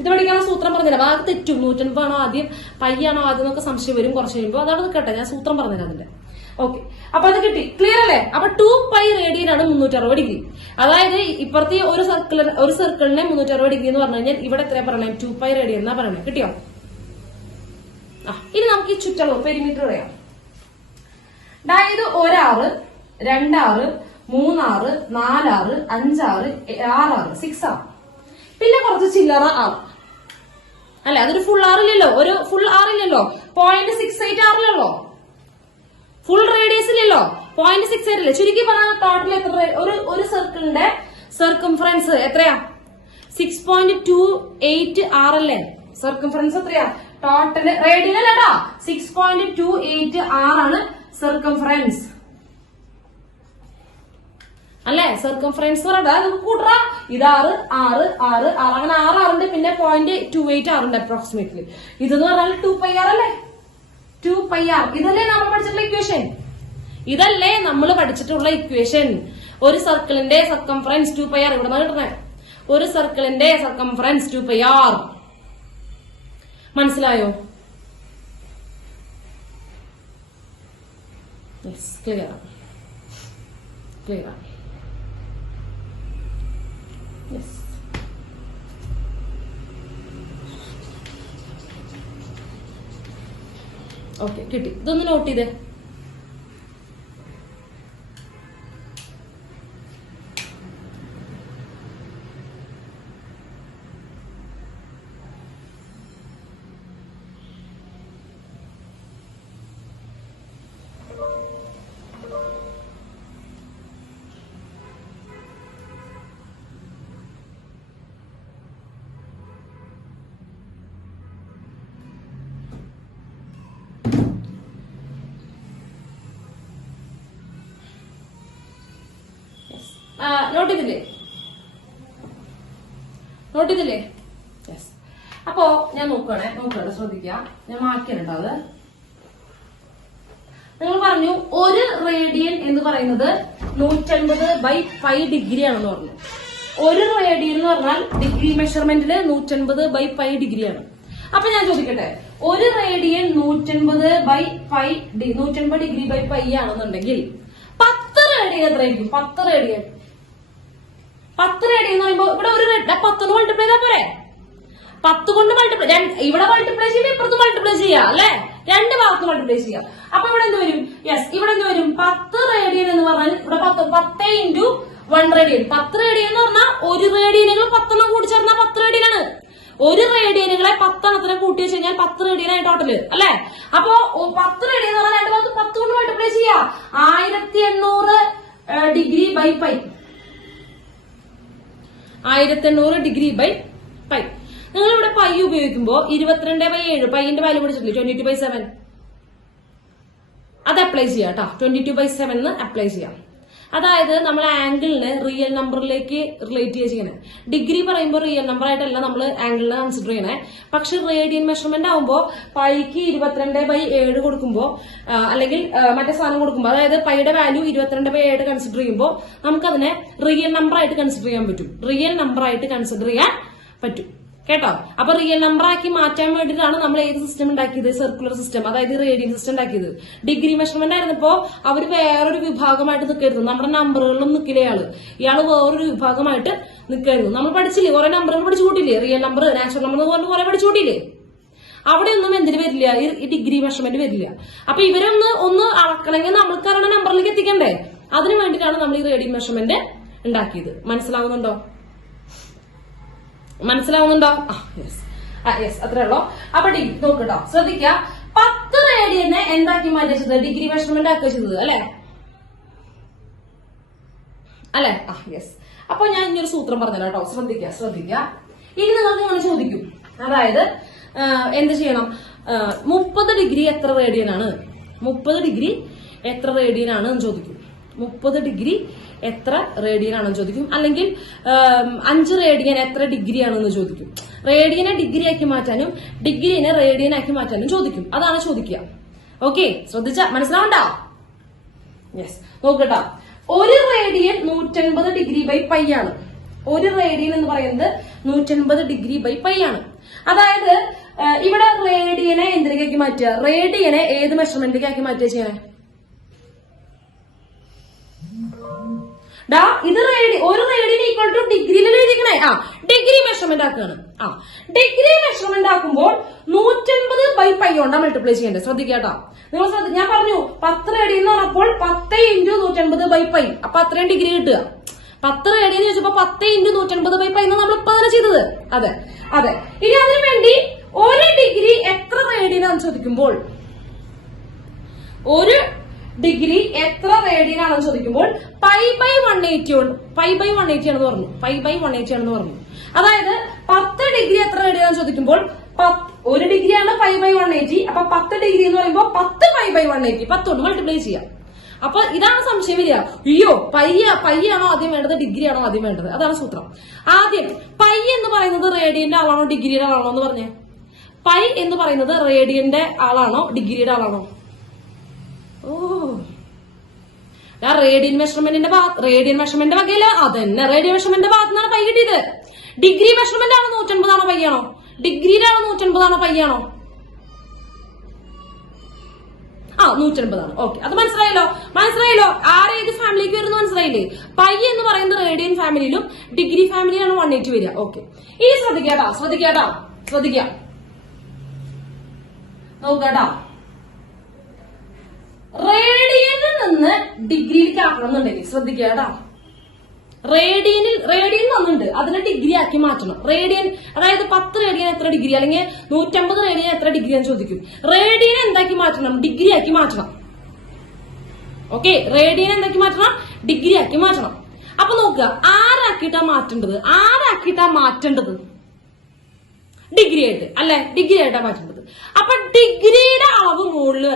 ഇത് പഠിക്കാനുള്ള സൂത്രം പറഞ്ഞുതരാം. അത് തെറ്റും. 150 ആണോ ആദ്യം, പൈ ആണോ ആദ്യം എന്നൊക്കെ സംശയം വരും കുറച്ച് കഴിയുമ്പോൾ. അതവിടെ നിൽക്കട്ടെ, ഞാൻ സൂത്രം പറഞ്ഞുതരാം അതിന്റെ. ഓക്കെ, അപ്പൊ അത് കിട്ടി. ക്ലിയർ അല്ലേ? അപ്പൊ 2 പൈ റേഡിയൻ ആണ് 360 ഡിഗ്രി. അതായത് ഇപ്പുറത്തെ ഒരു സർക്കിളിനെ 360 ഡിഗ്രി എന്ന് പറഞ്ഞു കഴിഞ്ഞാൽ ഇവിടെ എത്രയാ പറയണേ? 2 പൈ റേഡിയൻ എന്നാ പറയണേ. കിട്ടിയോ? ഇനി നമുക്ക് ഈ ചുറ്റളവ് പെരിമീറ്റർ പറയാം. അതായത് 1 6, 2 6, 3 6, 4 6, 5 6, 6 6, 6 6, പിന്നെ കുറച്ച് ചില്ലറ 6 അല്ലെ. അതൊരു ഫുൾ ആറില്ലല്ലോ, ഒരു ഫുൾ ആറില്ലല്ലോ. 0.68 ആറില്ലല്ലോ, ഫുൾ റേഡിയസ് ഇല്ലല്ലോ. 0.68 അല്ലേ. ചുരുക്കി പറഞ്ഞാൽ ടോട്ടൽ എത്ര? ഒരു സർക്കിളിന്റെ സർക്കംഫറൻസ് എത്രയാ? 6.28 ആറല്ലേ സർക്കംഫറൻസ്. എത്രയാ ടോട്ടല്? റേഡിയൻ അല്ലേടാ. 6.28 ആറാണ് സർക്കംഫറൻസ് അല്ലെ. സർക്കംഫറൻസ് നമുക്ക് കൂട്ടറാ. ഇത് 6 6 6 6 അങ്ങനെ 6 ആറുണ്ട്, പിന്നെ 0.28 ആറുണ്ട് അപ്രോക്സിമേറ്റ്ലി. ഇതെന്ന് പറഞ്ഞാൽ 2 പൈ ആർ അല്ലേ. 2 പൈ ആർ. ഇതല്ലേ നമ്മൾ പഠിച്ചിട്ടുള്ള ഇക്വേഷൻ? ഒരു സർക്കിളിന്റെ സർക്കംഫറൻസ് 2 പൈ ആർ. ഇവിടെ നിന്ന് കിട്ടുന്നത് ഒരു സർക്കിളിന്റെ സർക്കംഫറൻസ് 2 പൈ ആർ. മനസ്സിലായോ? ക്ലിയർ ആണ്. ഓക്കെ, കിട്ടി. ഇതൊന്ന് നോട്ട് ചെയ്തേ. നോട്ട് ചെയ്തില്ലേ? യെസ്. അപ്പോ ഞാൻ നോക്കണേ, ശ്രദ്ധിക്കുക. ഞാൻ മാറ്റിയിട്ടോ. അത് നിങ്ങൾ പറഞ്ഞു ഒരു റേഡിയൻ എന്ന് പറയുന്നത് 150 ബൈ പൈ ഡിഗ്രി ആണെന്ന് പറഞ്ഞു. ഒരു റേഡിയൻ എന്ന് പറഞ്ഞാൽ ഡിഗ്രി മെഷർമെന്റില് 150 ബൈ പൈ ഡിഗ്രി ആണ്. അപ്പൊ ഞാൻ ചോദിക്കട്ടെ, ഒരു radian 150 by pi 150 degree by pi ആണെന്നുണ്ടെങ്കിൽ 10 റേഡിയൻ എത്രയായിരിക്കും? 10 റേഡിയൻ എന്ന് പറയുമ്പോ ഇവിടെ ഒരു 10 മൾട്ടിപ്ലൈ ചെയ്താൽ പോരെ? 10 കൊണ്ട് മൾട്ടിപ്ലൈ, ഇവിടെ മൾട്ടിപ്ലൈ ചെയ്യുമ്പോൾ ഇപ്പുറത്ത് മൾട്ടിപ്ലൈ ചെയ്യാം അല്ലെ. രണ്ട് ഭാഗത്ത് മൾട്ടിപ്ലൈ ചെയ്യാം. അപ്പൊ ഇവിടെ എന്ത് വരും? യെസ്, ഇവിടെ എന്ത് വരും? 10 റേഡിയൻ എന്ന് പറഞ്ഞാൽ ഇവിടെ 10 ഇൻറ്റു 1 റേഡിയൻ. 10 റേഡിയൻ എന്ന് പറഞ്ഞാൽ ഒരു റേഡിയനുകൾ 10 എണ്ണം കൂടി ചേർന്നാൽ 10 റേഡിയനാണ്. ഒരു റേഡിയനുകളെ 10 എണ്ണത്തിനെ കൂട്ടി വെച്ച് കഴിഞ്ഞാൽ 10 റേഡിയനായി ടോട്ടല് അല്ലെ. അപ്പൊ 10 റേഡിയൻ എന്ന് പറഞ്ഞാൽ രണ്ട് ഭാഗത്ത് 10 കൊണ്ട് മൾട്ടിപ്ലൈ ചെയ്യാം. 1800 degree by pi. 1800 degree by pi. നിങ്ങൾ ഇവിടെ പൈ ഉപയോഗിക്കുമ്പോൾ 22/7 പൈന്റെ വാല്യൂ പഠിച്ചിട്ടില്ലേ 22/7 അത് അപ്ലൈ ചെയ്യാം കേട്ടോ. 22/7 അപ്ലൈ ചെയ്യാം. അതായത് നമ്മൾ ആംഗിളിനെ റിയൽ നമ്പറിലേക്ക് റിലേറ്റ് ചെയ്യണേ. ഡിഗ്രി പറയുമ്പോൾ റിയൽ നമ്പർ ആയിട്ടല്ല നമ്മൾ ആംഗിളിനെ കൺസിഡർ ചെയ്യണേ. പക്ഷെ റേഡിയൻ മെഷർമെന്റ് ആവുമ്പോൾ പൈക്ക് 22/7 കൊടുക്കുമ്പോൾ അല്ലെങ്കിൽ മറ്റേ സാധനം കൊടുക്കുമ്പോൾ, അതായത് പൈയുടെ വാല്യൂ 22/7 കൺസിഡർ ചെയ്യുമ്പോൾ നമുക്കതിനെ റിയൽ നമ്പർ ആയിട്ട് കൺസിഡർ ചെയ്യാൻ പറ്റും. റിയൽ നമ്പർ ആയിട്ട് കൺസിഡർ ചെയ്യാൻ പറ്റും കേട്ടോ. അപ്പൊ റിയൽ നമ്പർ ആക്കി മാറ്റാൻ വേണ്ടിയിട്ടാണ് നമ്മൾ ഏത് സിസ്റ്റം ഉണ്ടാക്കിയത്? സർക്കുലർ സിസ്റ്റം, അതായത് റേഡിയൻ സിസ്റ്റം ഉണ്ടാക്കിയത്. ഡിഗ്രി മെഷർമെന്റ് ആയിരുന്നപ്പോ അവർ വേറൊരു വിഭാഗമായിട്ട് നിൽക്കരുത്. നമ്മുടെ നമ്പറുകളിലും നിൽക്കില്ല ഇയാള് വേറൊരു വിഭാഗമായിട്ട് നിൽക്കരുത്. നമ്മൾ പഠിച്ചില്ലേ, കുറെ നമ്പറുകൾ പഠിച്ചു കൂട്ടില്ലേ? റിയൽ നമ്പർ, നാച്ചുറൽ നമ്പർ എന്ന് പറഞ്ഞ് കുറെ പഠിച്ചു കൂട്ടില്ലേ? അവിടെയൊന്നും എന്തിന് വരില്ല, ഈ ഡിഗ്രി മെഷർമെന്റ് വരില്ല. അപ്പൊ ഇവരൊന്ന് അളക്കണമെങ്കിൽ നമ്മൾക്ക് അറിയുന്ന നമ്പറിലേക്ക് എത്തിക്കണ്ടേ? അതിനു വേണ്ടിയിട്ടാണ് നമ്മൾ ഈ റേഡിയൻ മെഷർമെന്റ് ഉണ്ടാക്കിയത്. മനസ്സിലാവുന്നുണ്ടോ? യെസ് അത്രേ ഉള്ളൂ. അപ്പൊ നോക്കട്ടോ, ശ്രദ്ധിക്ക. 10 റേഡിയനെ എന്താക്കി മാറ്റി വെച്ചത്? ഡിഗ്രി മെഷർമെന്റ് ആക്കി വെച്ചത് അല്ലെ? യെസ്. അപ്പൊ ഞാൻ ഇനിയൊരു സൂത്രം പറഞ്ഞല്ലോ കേട്ടോ. ശ്രദ്ധിക്ക. ഇനി നിങ്ങൾക്ക് ഇങ്ങനെ ചോദിക്കും, അതായത് എന്ത് ചെയ്യണം? 30 ഡിഗ്രി എത്ര റേഡിയനാണ്? 30 ഡിഗ്രി എത്ര റേഡിയനാണ് എന്ന് ചോദിക്കും. 30 ഡിഗ്രി എത്ര റേഡിയൻ ആണെന്ന് ചോദിക്കും. അല്ലെങ്കിൽ 5 റേഡിയൻ എത്ര ഡിഗ്രി ആണെന്ന് ചോദിക്കും. റേഡിയനെ ഡിഗ്രി ആക്കി മാറ്റാനും ഡിഗ്രിനെ റേഡിയൻ ആക്കി മാറ്റാനും ചോദിക്കും. അതാണ് ചോദിക്കുക. ഓക്കെ, മനസ്സിലാവണ്ട? യെസ്. നോക്കട്ടോ, ഒരു റേഡിയൻ 180 ഡിഗ്രി ബൈ പൈ ആണ്. ഒരു റേഡിയൻ എന്ന് പറയുന്നത് 180 ഡിഗ്രി ബൈ പൈ ആണ്. അതായത് ഇവിടെ റേഡിയനെ എന്തിലേക്കാക്കി മാറ്റുക? റേഡിയനെ ഏത് മെഷർമെന്റിലേക്കാക്കി മാറ്റുക ചെയ്യണേ? ഇത് ഒരു റേഡിയൻ ഈക്വൽ ടു ഡിഗ്രിയിൽ എഴുതിക്കണേ. ഡിഗ്രി മെഷർമെന്റ് ആക്കുകയാണ്. ഡിഗ്രി മെഷർമെന്റ് ആക്കുമ്പോൾ 180 ബൈ പൈ കൊണ്ടാണ് മൾട്ടിപ്ലൈ ചെയ്യേണ്ടത്. ശ്രദ്ധിക്കാട്ടോ. നിങ്ങൾ ഞാൻ പറഞ്ഞു 10 റേഡിയൻ എന്ന് പറഞ്ഞപ്പോൾ 10 × 180 ബൈ പൈ. അപ്പൊ അത്രയും ഡിഗ്രി കിട്ടുക. 10 റേഡിയൻ ചോദിച്ചപ്പോ 10 × 180 ബൈ പൈ എന്ന് നമ്മൾ ഇപ്പൊ തന്നെ ചെയ്തത്. അതെ. ഇനി അതിനു വേണ്ടി ഒരു ഡിഗ്രി എത്ര റേഡിയൻ ആണെന്ന് ചോദിക്കുമ്പോൾ, ഒരു ഡിഗ്രി എത്ര റേഡിയൻ ആണെന്ന് ചോദിക്കുമ്പോൾ π/180 ആണെന്ന് പറഞ്ഞു. π/180 പറഞ്ഞു. അതായത് 10 ഡിഗ്രി എത്ര റേഡിയൻ ആണെന്ന് ചോദിക്കുമ്പോൾ ഒരു ഡിഗ്രിയാണ് π/180. അപ്പൊ 10 ഡിഗ്രി എന്ന് പറയുമ്പോൾ 10 π/180 10 കൊണ്ട് മൾട്ടിപ്ലൈ ചെയ്യാം. അപ്പൊ ഇതാണ് സംശയം വരിക. അയ്യോ പൈ ആണോ ആദ്യം വേണ്ടത്, ഡിഗ്രി ആണോ ആദ്യം വേണ്ടത്? അതാണ് സൂത്രം. ആദ്യം പൈ എന്ന് പറയുന്നത് റേഡിയന്റെ ആളാണോ ഡിഗ്രിയുടെ ആളാണോ എന്ന് പറഞ്ഞേ. പൈ എന്ന് പറയുന്നത് റേഡിയന്റെ ആളാണോ ഡിഗ്രിയുടെ ആളാണോ? റേഡിയൻ മെഷർമെന്റ് വകയില് അതന്നെ. റേഡിയൻ മെഷർമെന്റ് ഭാഗത്ത് നിന്നാണ് പൈ കിട്ടിയത്. ഡിഗ്രി മെഷർമെന്റ് ആണ് 180 ആണോ പൈ ആണോ? ഡിഗ്രിയുടെ ആണോ 180 ആണോ പൈ ആണോ? 180 ആണ്. ഓക്കെ, അത് മനസ്സിലായല്ലോ. ഏത് ഫാമിലിക്ക് വരുന്നു മനസ്സിലായില്ലേ? പൈ എന്ന് പറയുന്നത് റേഡിയൻ ഫാമിലിയിലും ഡിഗ്രി ഫാമിലിയിലാണ് 180 വരിക. ഓക്കെ, ഇനി ശ്രദ്ധിക്കാട്ടോ. നോക്കാട്ടോ, റേഡിയനിൽ നിന്ന് ഡിഗ്രിയിലേക്ക് ആക്കണം എന്നുണ്ടെങ്കിൽ ശ്രദ്ധിക്കാട്ടോ. റേഡിയൻ വന്നിട്ടുണ്ട്, അതിനെ ഡിഗ്രി ആക്കി മാറ്റണം. റേഡിയൻ അതായത് 10 റേഡിയൻ എത്ര ഡിഗ്രി, അല്ലെങ്കിൽ 150 റേഡിയൻ എത്ര ഡിഗ്രി എന്ന് ചോദിക്കും. റേഡിയൻ എന്താക്കി മാറ്റണം? ഡിഗ്രി ആക്കി മാറ്റണം. ഓക്കെ, റേഡിയൻ എന്താക്കി മാറ്റണം? ഡിഗ്രി ആക്കി മാറ്റണം. അപ്പൊ നോക്കുക, ആരാക്കിയിട്ടാ മാറ്റേണ്ടത്? ഡിഗ്രി ആയിട്ട് അല്ലെ? ഡിഗ്രി ആയിട്ടാ മാറ്റേണ്ടത്. അപ്പൊ ഡിഗ്രിയുടെ അളവ് മുകളിൽ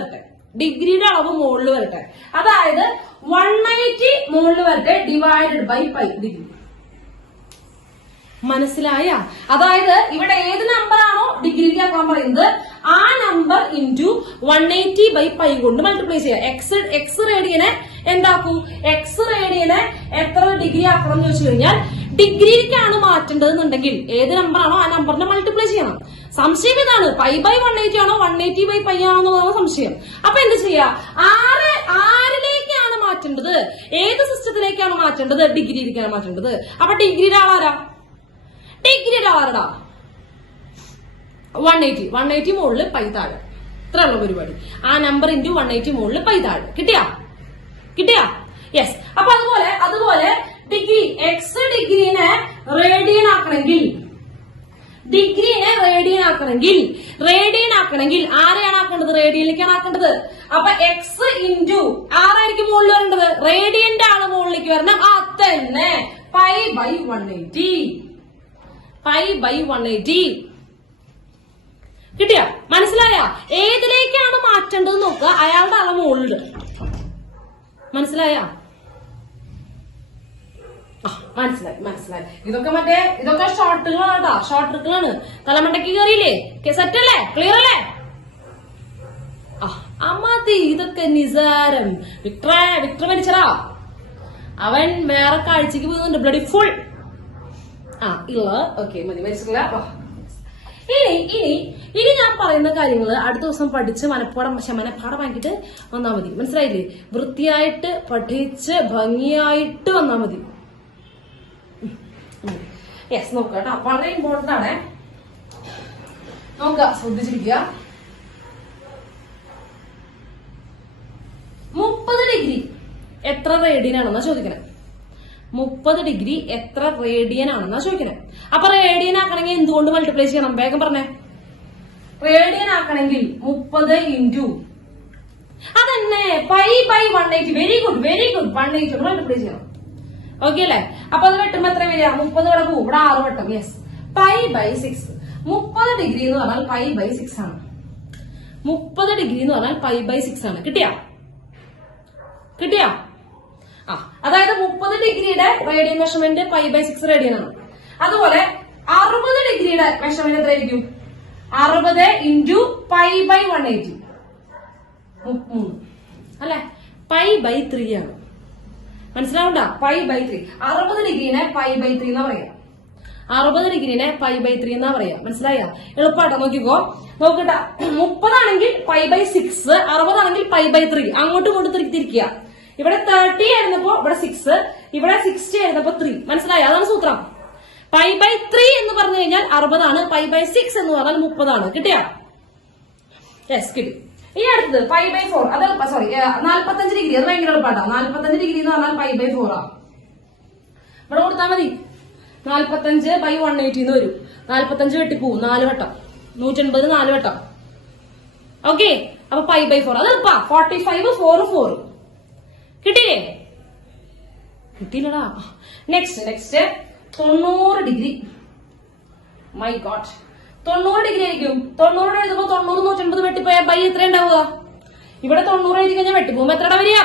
വരട്ടെ. അതായത് 180 മുകളിൽ വരട്ടെ, ഡിവൈഡഡ് ബൈ പൈ ഡിഗ്രി. മനസ്സിലായ? അതായത് ഇവിടെ ഏത് നമ്പർ ആണോ ഡിഗ്രിക്ക് ആക്കാൻ പറയുന്നത് ആ നമ്പർ ഇൻറ്റു 180 ബൈ പൈ കൊണ്ട് മൾട്ടിപ്ലൈ ചെയ്യാം. എക്സ് റേഡിയനെ എന്താക്കൂ? എക്സ് റേഡിയനെ എത്ര ഡിഗ്രി ആക്കണം എന്ന് ചോദിച്ചു കഴിഞ്ഞാൽ ഡിഗ്രിക്കാണ് മാറ്റേണ്ടതെന്നുണ്ടെങ്കിൽ ഏത് നമ്പർ ആണോ ആ നമ്പറിനെ മൾട്ടിപ്ലൈ ചെയ്യണം. സംശയം ഇതാണ്, π/180 ആണോ 180 ബൈ പൈ ആണോ എന്നുള്ളതാണ് സംശയം. അപ്പൊ എന്ത് ചെയ്യാ? ആരിലേക്കാണ് മാറ്റേണ്ടത്? ഏത് സിസ്റ്റത്തിലേക്കാണ് മാറ്റേണ്ടത്? ഡിഗ്രിയിലേക്കാണ് മാറ്റേണ്ടത്. അപ്പൊ ഡിഗ്രിയുടെ ആളാരാ? 180 മുകളിൽ പൈ താഴെ. ഇത്രയുള്ള പരിപാടി. ആ നമ്പർ ഇൻറ്റു 180 മുകളിൽ പൈ താഴെ. കിട്ടിയാ? യെസ്. അപ്പൊ അതുപോലെ ഡിഗ്രി എക്സ് ഡിഗ്രീനെ റേഡിയൻ ആക്കണമെങ്കിൽ ആരെയാണ് ആക്കേണ്ടത്? റേഡിയനിലേക്കാണ് ആക്കേണ്ടത്. അപ്പൊ എക്സ് ഇൻറ്റു ആരായിരിക്കും മുകളിൽ വരേണ്ടത്? റേഡിയന്റെ ആള് മുകളിലേക്ക് വരണം. തന്നെ π/180. കിട്ടിയ? മനസ്സിലായ? ഏതിലേക്കാണ് മാറ്റേണ്ടത് നോക്കുക. അയാളുടെ അളവ് മുകളിലുണ്ട്. മനസ്സിലായ? മനസ്സിലായി. ഇതൊക്കെ ഷോർട്ടുകളാണ് കേട്ടോ, ഷോർട്ട് ട്രിക്കുകളാണ്. തലമണ്ടയ്ക്ക് കയറിയില്ലേ? സെറ്റ് അല്ലേ? ക്ലിയർ അല്ലേ? മതി, ഇതൊക്കെ നിസാരം. വിക്ടർ മരിച്ചടാ. അവൻ വേറെ കാഴ്ചക്ക് പോകുന്നുണ്ട്. Bloody full. ഇല്ല, ഓക്കെ, മതി, മരിച്ചിട്ടില്ല. ഇനി ഞാൻ പറയുന്ന കാര്യങ്ങള് അടുത്ത ദിവസം പഠിച്ച് മനപ്പാടമാക്കിട്ട് വന്നാ മതി. മനസ്സിലായില്ലേ? വൃത്തിയായിട്ട് പഠിച്ച് ഭംഗിയായിട്ട് വന്നാ മതി. യെസ്, നോക്കുക കേട്ടോ, വളരെ ഇമ്പോർട്ടന്റ് ആണ്. നോക്കുക, ശ്രദ്ധിച്ചിരിക്കുക. 30 ഡിഗ്രി എത്ര റേഡിയൻ ആണെന്നാ ചോദിക്കണേ. 30 ഡിഗ്രി എത്ര റേഡിയൻ ആണെന്നാ ചോദിക്കണേ. അപ്പൊ റേഡിയൻ ആക്കണമെങ്കിൽ എന്തുകൊണ്ട് മൾട്ടിപ്ലൈ ചെയ്യണം? വേഗം പറഞ്ഞേ. റേഡിയൻ ആക്കണമെങ്കിൽ 30 ഇൻറ്റു അതന്നെ π/180. വെരി ഗുഡ് 180 മൾട്ടിപ്ലൈ ചെയ്യണം. ഓക്കെ അല്ലേ? അപ്പൊ അത് വെട്ടുമ്പോ എത്ര വരിക? 30 ഇവിടെ പോകും, ഇവിടെ 6 വെട്ടും. യെസ്, π/6. 30 ഡിഗ്രി എന്ന് പറഞ്ഞാൽ π/6 ആണ്. 30 ഡിഗ്രി എന്ന് പറഞ്ഞാൽ π/6 ആണ്. കിട്ടിയാ? അതായത് 30 ഡിഗ്രിയുടെ റേഡിയൻ മെഷർമെന്റ് π/6 റേഡിയൻ ആണ്. അതുപോലെ 60 ഡിഗ്രിയുടെ മെഷർമെന്റ് എത്രയായിരിക്കും? 60 ഇൻറ്റു π/180 3 അല്ലെ? π/3 ആണ്. മനസ്സിലാവണ്ട? π/3. 60 ഡിഗ്രീനെ π/3 എന്നാ പറയാ. 60 ഡിഗ്രീനെ π/3 എന്നാ പറയാ. മനസ്സിലായ? എളുപ്പാട്ടോ, നോക്കിക്കോ. നോക്കട്ട, 30 ആണെങ്കിൽ π/6, 60 ആണെങ്കിൽ π/3. അങ്ങോട്ടും ഇങ്ങോട്ടും തിരിക്കുക. ഇവിടെ 30 ആയിരുന്നപ്പോ ഇവിടെ 6, ഇവിടെ 60 ആയിരുന്നപ്പോ 3. മനസ്സിലായ? അതാണ് സൂത്രം. π/3 എന്ന് പറഞ്ഞു കഴിഞ്ഞാൽ 60 ആണ്, π/6 എന്ന് പറഞ്ഞാൽ 30 ആണ്. കിട്ടിയാ? യെസ്, കിട്ടി. ഈ അടുത്തത് π/4. അത് സോറി 45 ഡിഗ്രി. അത് ഭയങ്കര എളുപ്പാട്ടാ. 45 ഡിഗ്രി എന്ന് പറഞ്ഞാൽ π/4 ആ. ഇവിടെ കൊടുത്താൽ മതി. 45/180 എന്ന് വരും. 45 വെട്ടിപ്പോവും 4 വട്ടം. 180 4 വട്ടം. ഓക്കെ, അപ്പൊ π/4. അത് എളുപ്പാ. 45 4 4. കിട്ടിയില്ലേ? കിട്ടിയില്ലടാ. Next 90 degree. My god, 90 degree ആയിരിക്കും. 90 എഴുതുമ്പോ 90 180 വെട്ടിപ്പോയാൽ ബൈ എത്ര ഉണ്ടാവുക? ഇവിടെ 90 എഴുതി കഴിഞ്ഞാൽ വെട്ടിപ്പോകുമ്പോ എത്രയുടെ വരിക?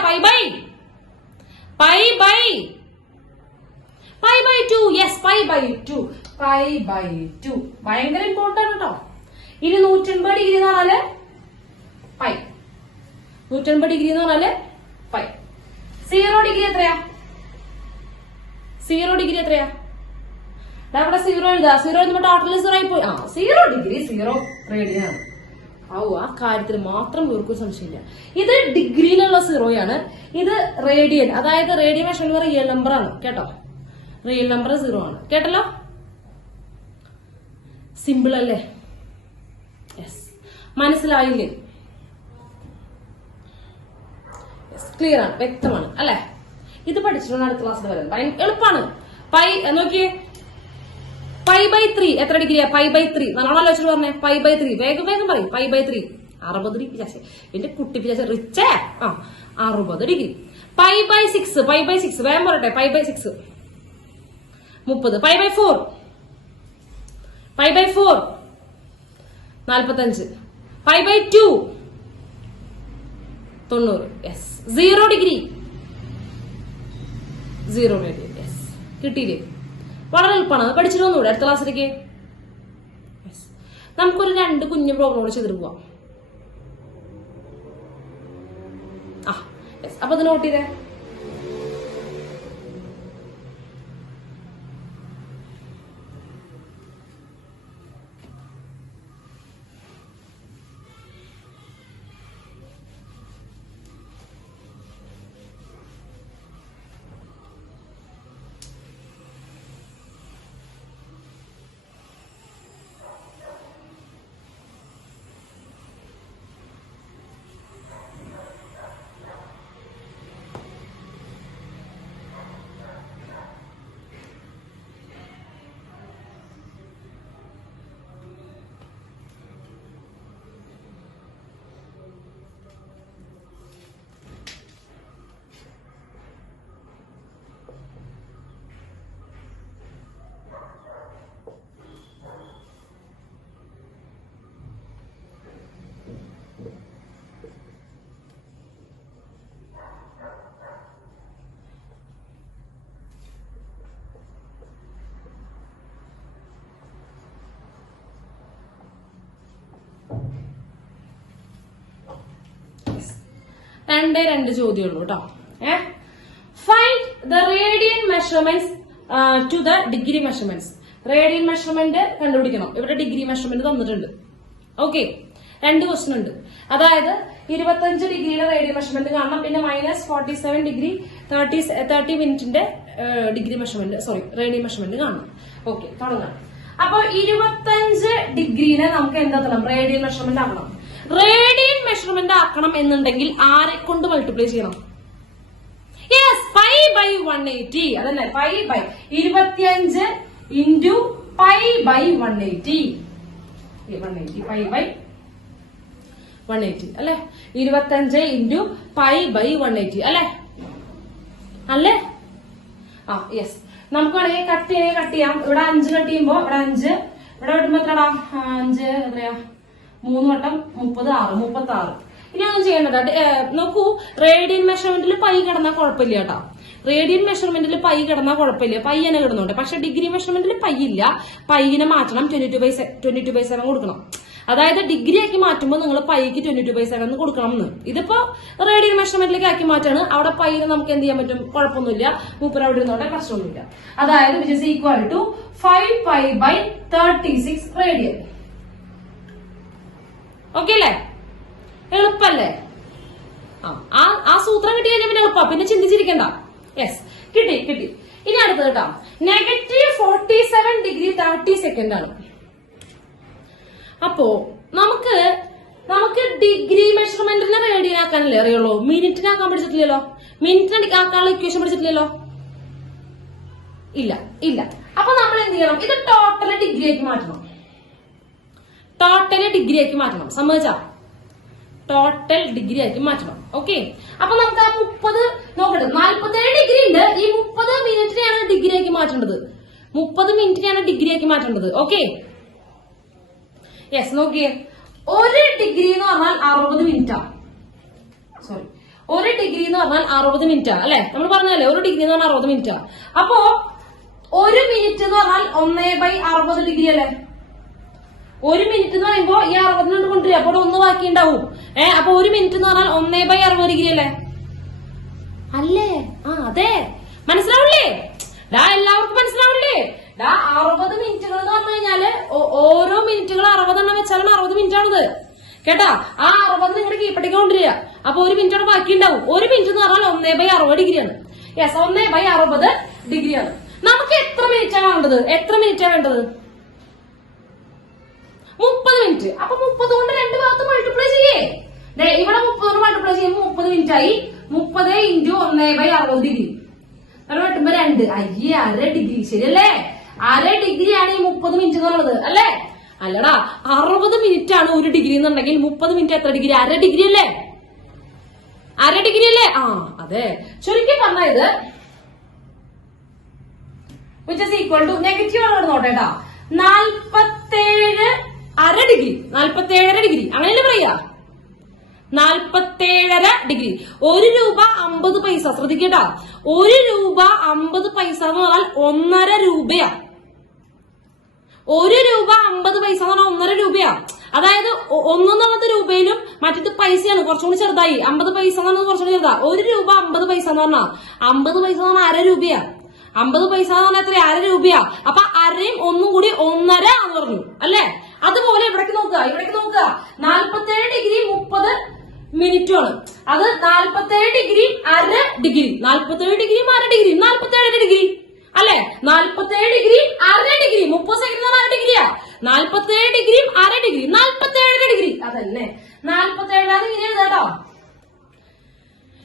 π/2. യെസ്, π/2. ഭയങ്കര ഇമ്പോർട്ടന്റ് കേട്ടോ. ഇനി 180 ഡിഗ്രി എന്ന് പറഞ്ഞാല് π. 180 ഡിഗ്രി എന്ന് പറഞ്ഞാല് π. 0 ഡിഗ്രി എത്രയാ? 0 ഡിഗ്രി എത്രയാ? ഇവിടെ 0 എഴുതാ. 0 എഴുതുമ്പോ ടോട്ടൽ 0 ആയി പോയി. 0 ഡിഗ്രി 0 റേഡിയൻ ആണ്. ആ കാര്യത്തിൽ മാത്രം ഇവർക്കൊരു സംശയമില്ല. ഇത് ഡിഗ്രിയിലുള്ള 0യാണ്. ഇത് റേഡിയൻ, അതായത് റേഡിയൻ മെഷർമെന്റ് റിയൽ നമ്പർ ആണ് കേട്ടോ. റിയൽ നമ്പർ 0 ആണ്. കേട്ടല്ലോ? സിമ്പിൾ അല്ലേ? യെസ്, മനസ്സിലായില്ലേ? ക്ലിയർ ആണ്, വ്യക്തമാണ് അല്ലെ? ഇത് പഠിച്ചിട്ടുണ്ട്. അടുത്ത ക്ലാസ്സിൽ വരാൻ എളുപ്പമാണ്. നോക്കിയേ, π/3 എത്ര ഡിഗ്രിയാ? π/3. നല്ലോണം ആലോചിച്ചിട്ട് പറഞ്ഞേ. π/3 വേഗം പറയും. π/3 60 ഡിഗ്രി. എന്റെ കുട്ടി റിച്ചേ. 60 ഡിഗ്രി. π/6 വേഗം പറയട്ടെ. π/6 30. π/4 45. π/2 90. Yes, 0 degree 0 radian. യെസ്, കിട്ടിയില്ലേ? വളരെ എളുപ്പമാണ്. അത് പഠിച്ചിട്ട് വന്നൂടെ അടുത്ത ക്ലാസ്സിലേക്ക്? നമുക്കൊരു 2 കുഞ്ഞു പ്രോബ്ലം കൂടെ ചെയ്തിട്ട് പോവാം. അപ്പൊ അത് നോട്ട് ചെയ്തേ. രണ്ട് ചോദ്യമുള്ളൂ കേട്ടോ. Find the radian measurements to the degree measurements. Radian measurement കണ്ടുപിടിക്കണം. ഇവിടെ ഡിഗ്രി മെഷർമെന്റ് തന്നിട്ടുണ്ട്. ഓക്കെ, 2 ക്വസ്റ്റൻ ഉണ്ട്. അതായത് 25 ഡിഗ്രിയുടെ റേഡിയൻ മെഷർമെന്റ് കാണണം, പിന്നെ -47 ഡിഗ്രി 30 മിനിറ്റിന്റെ ഡിഗ്രി മെഷർമെന്റ് റേഡിയൻ മെഷർമെന്റ് കാണണം. ഓക്കെ, തുടങ്ങാം. അപ്പൊ 25 ഡിഗ്രീനെ നമുക്ക് എന്താക്കണം? റേഡിയൻ മെഷർമെന്റ് ആക്കണം. റേഡിയൻ മെഷർമെന്റ് ആക്കണം എന്നുണ്ടെങ്കിൽ ആരെ കൊണ്ട് മൾട്ടിപ്ലൈ ചെയ്യണം? യെസ്, π/180. അതന്നെ, 25 ഇൻറ്റു π/180. 180 അല്ലെ? 25 ഇൻറ്റു π/180 അല്ലെ? യെസ്. നമുക്ക് വേണമെങ്കിൽ കട്ട് ചെയ്യാം. ഇവിടെ 5 കട്ട് ചെയ്യുമ്പോ ഇവിടെ 5, ഇവിടെ വരുമ്പോ എത്രടാ? 5 എത്രയാ? 3 വട്ടം 36. ഇനി ഒന്നും ചെയ്യേണ്ടത്. നോക്കൂ, റേഡിയൻ മെഷർമെന്റിൽ പൈ കിടന്നാൽ കുഴപ്പമില്ല കേട്ടോ. റേഡിയൻ മെഷർമെന്റിൽ പൈ കിടന്നാൽ കുഴപ്പമില്ല, പൈ തന്നെ കിടന്നുണ്ട്. പക്ഷെ ഡിഗ്രി മെഷർമെന്റിൽ പൈ ഇല്ല. പൈനെ മാറ്റണം, 22/7 കൊടുക്കണം. അതായത് ഡിഗ്രി ആക്കി മാറ്റുമ്പോൾ നിങ്ങൾ പൈക്ക് 22/7 കൊടുക്കണം എന്ന്. ഇതിപ്പോ റേഡിയൻ മെഷർമെന്റിലേക്ക് ആക്കി മാറ്റാണ്. അവിടെ പൈന് നമുക്ക് എന്ത് ചെയ്യാൻ പറ്റും? കുഴപ്പമൊന്നുമില്ല, മൂപ്പർ അവിടെ ഇരുന്നോട്ടെ, പ്രശ്നമൊന്നുമില്ല. അതായത് which is equal to 5π/36 radian. Okay അല്ലേ? എളുപ്പല്ലേ? ആ സൂത്രം കിട്ടി കഴിഞ്ഞാൽ പിന്നെ എളുപ്പം, പിന്നെ ചിന്തിച്ചിരിക്കണ്ട. യെസ്, കിട്ടി. ഇനി അടുത്തത് കേട്ടോ, -47 ഡിഗ്രി 30 സെക്കൻഡ് ആണ്. അപ്പോ നമുക്ക് ഡിഗ്രി മെഷർമെന്റിനെ റേഡിയൻ ആക്കാനല്ലേ അറിയുള്ളൂ, മിനിറ്റിനാക്കാൻ പഠിച്ചിട്ടില്ലല്ലോ. മിനിറ്റിനെ ആക്കാനുള്ള ഇക്വേഷൻ പഠിച്ചിട്ടില്ലല്ലോ. ഇല്ല. അപ്പൊ നമ്മൾ എന്ത് ചെയ്യണം? ഇത് ടോട്ടല് ഡിഗ്രി ആക്കി മാറ്റണം. സമ്മതിച്ചാ? ടോട്ടൽ ഡിഗ്രി ആക്കി മാറ്റണം. ഓക്കെ, അപ്പൊ നമുക്ക് ആ 30 നോക്കട്ടെ. 47 ഡിഗ്രി ഉണ്ട്. ഈ 30 മിനിറ്റിനെയാണ് ഡിഗ്രി ആക്കി മാറ്റേണ്ടത്. 30 മിനിറ്റിനെയാണ് ഡിഗ്രി ആക്കി മാറ്റേണ്ടത്. Okay, yes. നോക്കിയേ, 1 ഡിഗ്രി എന്ന് പറഞ്ഞാൽ 60 മിനിറ്റാ. സോറി, 1 ഡിഗ്രി എന്ന് പറഞ്ഞാൽ 60 മിനിറ്റാ അല്ലെ? നമ്മൾ പറഞ്ഞല്ലേ 1 ഡിഗ്രി എന്ന് പറഞ്ഞാൽ 60 മിനിറ്റാ. അപ്പോ 1 മിനിറ്റ് എന്ന് പറഞ്ഞാൽ 1/60 ഡിഗ്രി അല്ലെ? 1 മിനിറ്റ് എന്ന് പറയുമ്പോ ഈ 60 കൊണ്ടുവരിക, അപ്പോൾ 1 ബാക്കി ഉണ്ടാവും. അപ്പൊ 1 മിനിറ്റ് എന്ന് പറഞ്ഞാൽ 1/60 ഡിഗ്രി അല്ലേ? അല്ലേ? അതെ. മനസ്സിലാവില്ലേ? എല്ലാവർക്കും മനസ്സിലാവില്ലേ? 60 മിനിറ്റുകൾ എന്ന് പറഞ്ഞു കഴിഞ്ഞാല് ഓരോ മിനിറ്റുകൾ 60 എണ്ണം വെച്ചാലും 60 മിനിറ്റ് ആണത് കേട്ടാ. ആ 60 നിങ്ങളുടെ കീപ്പട്ടേക്ക് കൊണ്ടുവരിക. അപ്പൊ 1 മിനിറ്റോടെ ബാക്കി ഉണ്ടാവും. 1 മിനിറ്റ് എന്ന് പറഞ്ഞാൽ 1/60 ഡിഗ്രിയാണ്. യെസ്, 1/60 ഡിഗ്രിയാണ്. നമുക്ക് എത്ര മിനിറ്റാണ് വേണ്ടത്? 30 മിനിറ്റ്. അപ്പൊ 30 കൊണ്ട് 2 ഭാഗത്ത് മൾട്ടിപ്ലൈ ചെയ്യേ. ഇവിടെ 30 കൊണ്ട് മൾട്ടിപ്ലൈ ചെയ്യുമ്പോൾ 30 മിനിറ്റ് ആയി. 30 ഇൻറ്റു 1/60 ഡിഗ്രി വെട്ടുമ്പോ 2. അയ്യേ, 1/2 ഡിഗ്രി. ശരിയല്ലേ? 1/2 ഡിഗ്രിയാണ് ഈ 30 മിനിറ്റ് എന്നുള്ളത് അല്ലേ? അല്ലടാ, 60 മിനിറ്റ് ആണ് 1 ഡിഗ്രി എന്നുണ്ടെങ്കിൽ 30 മിനിറ്റ് എത്ര ഡിഗ്രി? 1/2 ഡിഗ്രി അല്ലേ? 1/2 ഡിഗ്രി അല്ലേ? അതെ. ചുരുക്കി പറഞ്ഞ ഇത് which is equal to negative ആണ് നോട്ടേട്ടാ. 47 1/2 ഡിഗ്രി, 47.5 ഡിഗ്രി, അങ്ങനെയല്ലേ പറയാ? 47.5 ഡിഗ്രി. 1 രൂപ 50 പൈസ. ശ്രദ്ധിക്കട്ടാ, 1 രൂപ 50 പൈസ എന്ന് പറഞ്ഞാൽ 1.5 രൂപയാ. 1 രൂപ 50 പൈസ എന്ന് പറഞ്ഞാൽ 1.5 രൂപയാ. അതായത് 1 രൂപയിലും മറ്റത് പൈസയാണ് കുറച്ചുകൂടി ചെറുതായി. 50 പൈസ എന്ന് പറഞ്ഞത് കുറച്ചുകൂടി ചെറുതാ. 1 രൂപ 50 പൈസ എന്ന് പറഞ്ഞാൽ 50 പൈസ എന്ന് പറഞ്ഞാൽ 1/2 രൂപയാ. 50 പൈസ എന്ന് പറഞ്ഞാൽ എത്ര? 1/2 രൂപയാ. അപ്പൊ 1/2യും 1 കൂടി 1.5 എന്ന് പറഞ്ഞു അല്ലേ? അതുപോലെ ഇവിടേക്ക് നോക്കുക. 47 ഡിഗ്രി 30 മിനിറ്റും ആണ്. അത് 47 degree 1/2 degree. 47 degree 1/2 degree 47 degree അല്ലെ? 47 degree 1/2 degree. 30 second 1/2 ഡിഗ്രിയാ. 47 degree 1/2 degree 47 degree. അതന്നെ 47 ഇങ്ങനെ എഴുതാട്ടോ.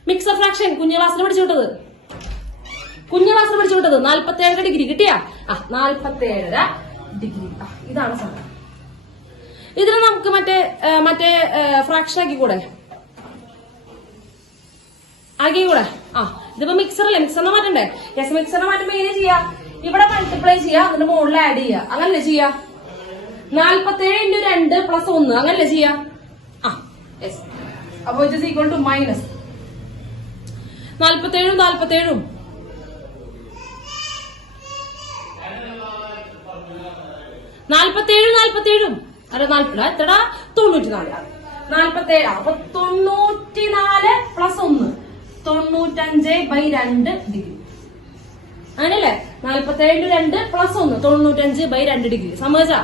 മിക്സർ ഫ്രാക്ഷൻ കുഞ്ഞു ക്ലാസ്സിൽ പഠിച്ചു വിട്ടത്. 47 ഡിഗ്രി കിട്ടിയാ? 47 ഡിഗ്രി. ഇതാണ് സാധനം. ഇതിന് നമുക്ക് മറ്റേ ഫ്രാക്ഷൻ ആക്കിക്കൂടെ? ഇതിപ്പോ മിക്സറല്ലേ? മിക്സറിനെ മാറ്റണ്ടേ? യെസ്, മിക്സറിനെ മാറ്റുമ്പോ എങ്ങനെ ചെയ്യാ? ഇവിടെ മൾട്ടിപ്ലൈ ചെയ്യാ, അതിന്റെ മുകളിൽ ആഡ് ചെയ്യാ. അങ്ങനല്ലേ ചെയ്യാ? 47 × 2 + 1 അങ്ങനല്ലേ ചെയ്യാ? യെസ്. അപ്പൊ it is equal to minus 47 47 47 47 അല്ല 40 എത്രടാ? 94 47. അപ്പൊ 94 പ്ലസ് 1 95/2 ഡിഗ്രി. അങ്ങനെയല്ലേ? 47 × 2 പ്ലസ് 1 95/2 ഡിഗ്രി. സമ്മതിച്ചാ?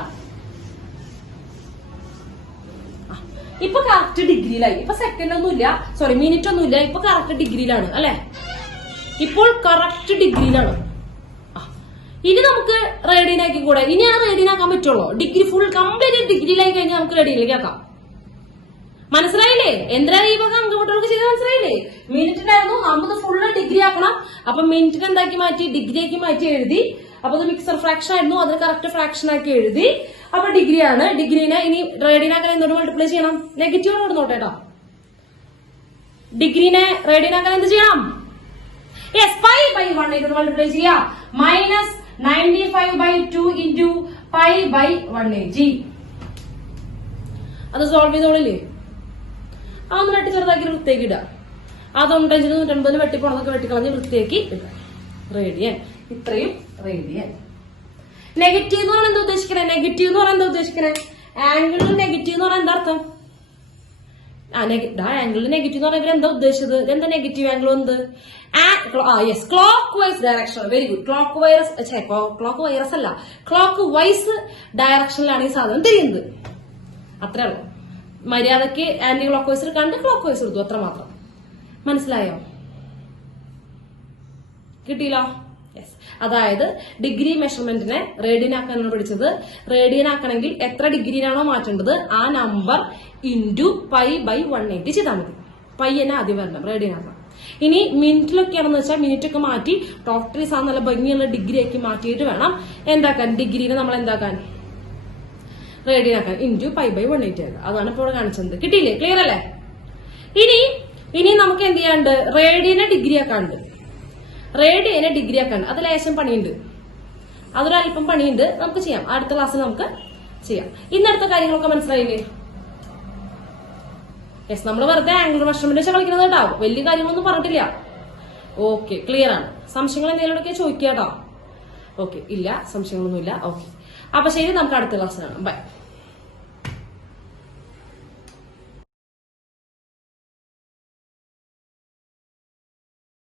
ഇപ്പൊ കറക്റ്റ് ഡിഗ്രിയിലായി. ഇപ്പൊ സെക്കൻഡ് ഒന്നുമില്ല, സോറി മിനിറ്റ് ഒന്നുമില്ല, ഇപ്പൊ കറക്റ്റ് ഡിഗ്രിയിലാണ് അല്ലെ? ഇപ്പോൾ കറക്റ്റ് ഡിഗ്രിയിലാണ്. ഇനി നമുക്ക് റേഡിയനാക്കി കൂടെ. ഇനി ആ റേഡിയനാക്കാൻ പറ്റുള്ളൂ. ഡിഗ്രി ഫുൾ കംപ്ലീറ്റ് ഡിഗ്രിയിലായി കഴിഞ്ഞാൽ നമുക്ക് റേഡിയനിലേക്ക് ആക്കാം. മനസ്സിലായില്ലേ? എന്തിനാ ഈ വക കമ്പ്യൂട്ടർക്ക് ചെയ്ത് മനസ്സിലായില്ലേ? മിനിറ്റിനായിരുന്നു, നമുക്ക് ഫുള്ള് ഡിഗ്രി ആക്കണം. അപ്പൊ മിനിറ്റിന് എന്താക്കി മാറ്റി? ഡിഗ്രിയാക്കി മാറ്റി എഴുതി. അപ്പൊ അത് മിക്സർ ഫ്രാക്ഷൻ ആയിരുന്നു, അതിന് കറക്റ്റ് ഫ്രാക്ഷൻ ആക്കി എഴുതി. അപ്പൊ ഡിഗ്രിയാണ്. ഡിഗ്രീനെ ഇനി റേഡിയനാക്കാൻ എന്തുകൊണ്ട് മൾട്ടിപ്ലൈ ചെയ്യണം? നെഗറ്റീവ് കൊടുത്തോട്ടെ കേട്ടോ. ഡിഗ്രീനെ റേഡിയനാക്കാൻ എന്ത് ചെയ്യണം? യെസ്, π/1 ഇത് മൾട്ടിപ്ലൈ ചെയ്യാം. -95/2 × π/180. അത് സോൾവ് ചെയ്തോളില്ലേ? അതൊന്ന് വെട്ടി ചെറുതാക്കി വൃത്തിയാക്കി ഇടാം. ആ 95 150 വെട്ടിപ്പോണതൊക്കെ വെട്ടിക്കളഞ്ഞ് വൃത്തിയാക്കി ഇടാം. റേഡിയൻ, ഇത്രയും റേഡിയൻ. നെഗറ്റീവ് എന്ന് പറഞ്ഞാൽ എന്താ ഉദ്ദേശിക്കണേ? നെഗറ്റീവ് എന്ന് പറഞ്ഞാൽ എന്താ ഉദ്ദേശിക്കണേ? ആംഗിളിൽ നെഗറ്റീവ് എന്ന് പറഞ്ഞാൽ എന്താ അർത്ഥം? ആംഗിളിൽ നെഗറ്റീവ് എന്ന് പറഞ്ഞാൽ എന്താ ഉദ്ദേശിച്ചത്? എന്താ നെഗറ്റീവ് ആംഗിൾ? എന്ത്? Yes, clockwise direction. Very good. Clock virus അല്ല, ക്ലോക്ക് വൈസ് ഡയറക്ഷനിലാണ് ഈ സാധനം തിരിയുന്നത്. അത്രേ ഉള്ളൂ. മര്യാദക്ക് ആന്റി ക്ലോക്ക് വൈസ് എടുക്കാണ്ട് ക്ലോക്ക് വൈസ് എടുത്തു, അത്ര മാത്രം. മനസ്സിലായോ? കിട്ടിയില്ലോ? യെസ്. അതായത് ഡിഗ്രി മെഷർമെന്റിനെ റേഡിയൻ ആക്കാനാണ് പഠിച്ചത്. റേഡിയൻ ആക്കണമെങ്കിൽ എത്ര ഡിഗ്രിയിലാണോ മാറ്റേണ്ടത് ആ നമ്പർ ഇൻറ്റു π/180 ചെയ്താൽ മതി. പൈ തന്നെ ആദ്യം വരണം റേഡിയൻ ആക്കാം. ഇനി മിനിറ്റിലൊക്കെയാണെന്ന് വെച്ചാൽ മിനിറ്റ് ഒക്കെ മാറ്റി ടോട്ടലി സാധനം നല്ല ഭംഗിയുള്ള ഡിഗ്രി ആക്കി മാറ്റിയിട്ട് വേണം എന്താക്കാൻ? ഡിഗ്രീനെ നമ്മൾ എന്താക്കാൻ? റേഡിയൻ ആക്കാൻ. ഇൻറ്റു π/180 ആക്കാം. അതാണ് ഇപ്പോൾ ഇവിടെ കാണിച്ചത്. കിട്ടിയില്ലേ? ക്ലിയർ അല്ലേ? ഇനി നമുക്ക് എന്ത് ചെയ്യാണ്ട്? റേഡിയനെ ഡിഗ്രി ആക്കാണ്ട്. റേഡിയനെ ഡിഗ്രി ആക്കാണ്ട്. അത് ലേശം പണിയുണ്ട്, അതൊരല്പം പണിയുണ്ട്. നമുക്ക് ചെയ്യാം, അടുത്ത ക്ലാസ്സിൽ നമുക്ക് ചെയ്യാം. ഇന്നടുത്ത കാര്യങ്ങളൊക്കെ മനസ്സിലായില്ലേ? യെസ്, നമ്മൾ വെറുതെ ആംഗിൾ മെഷർമെന്റ് വെച്ചാൽ കളിക്കുന്നത് കേട്ടോ. വലിയ കാര്യങ്ങളൊന്നും പറഞ്ഞിട്ടില്ല. ഓക്കെ, ക്ലിയർ ആണ്. സംശയങ്ങൾ എന്തെങ്കിലുമൊക്കെ ചോദിക്കുക കേട്ടോ. ഓക്കെ, ഇല്ല സംശയങ്ങളൊന്നുമില്ല. ഓക്കെ, അപ്പൊ ശരി, നമുക്ക് അടുത്ത ക്ലാസ്സിലാണ്. ബൈ.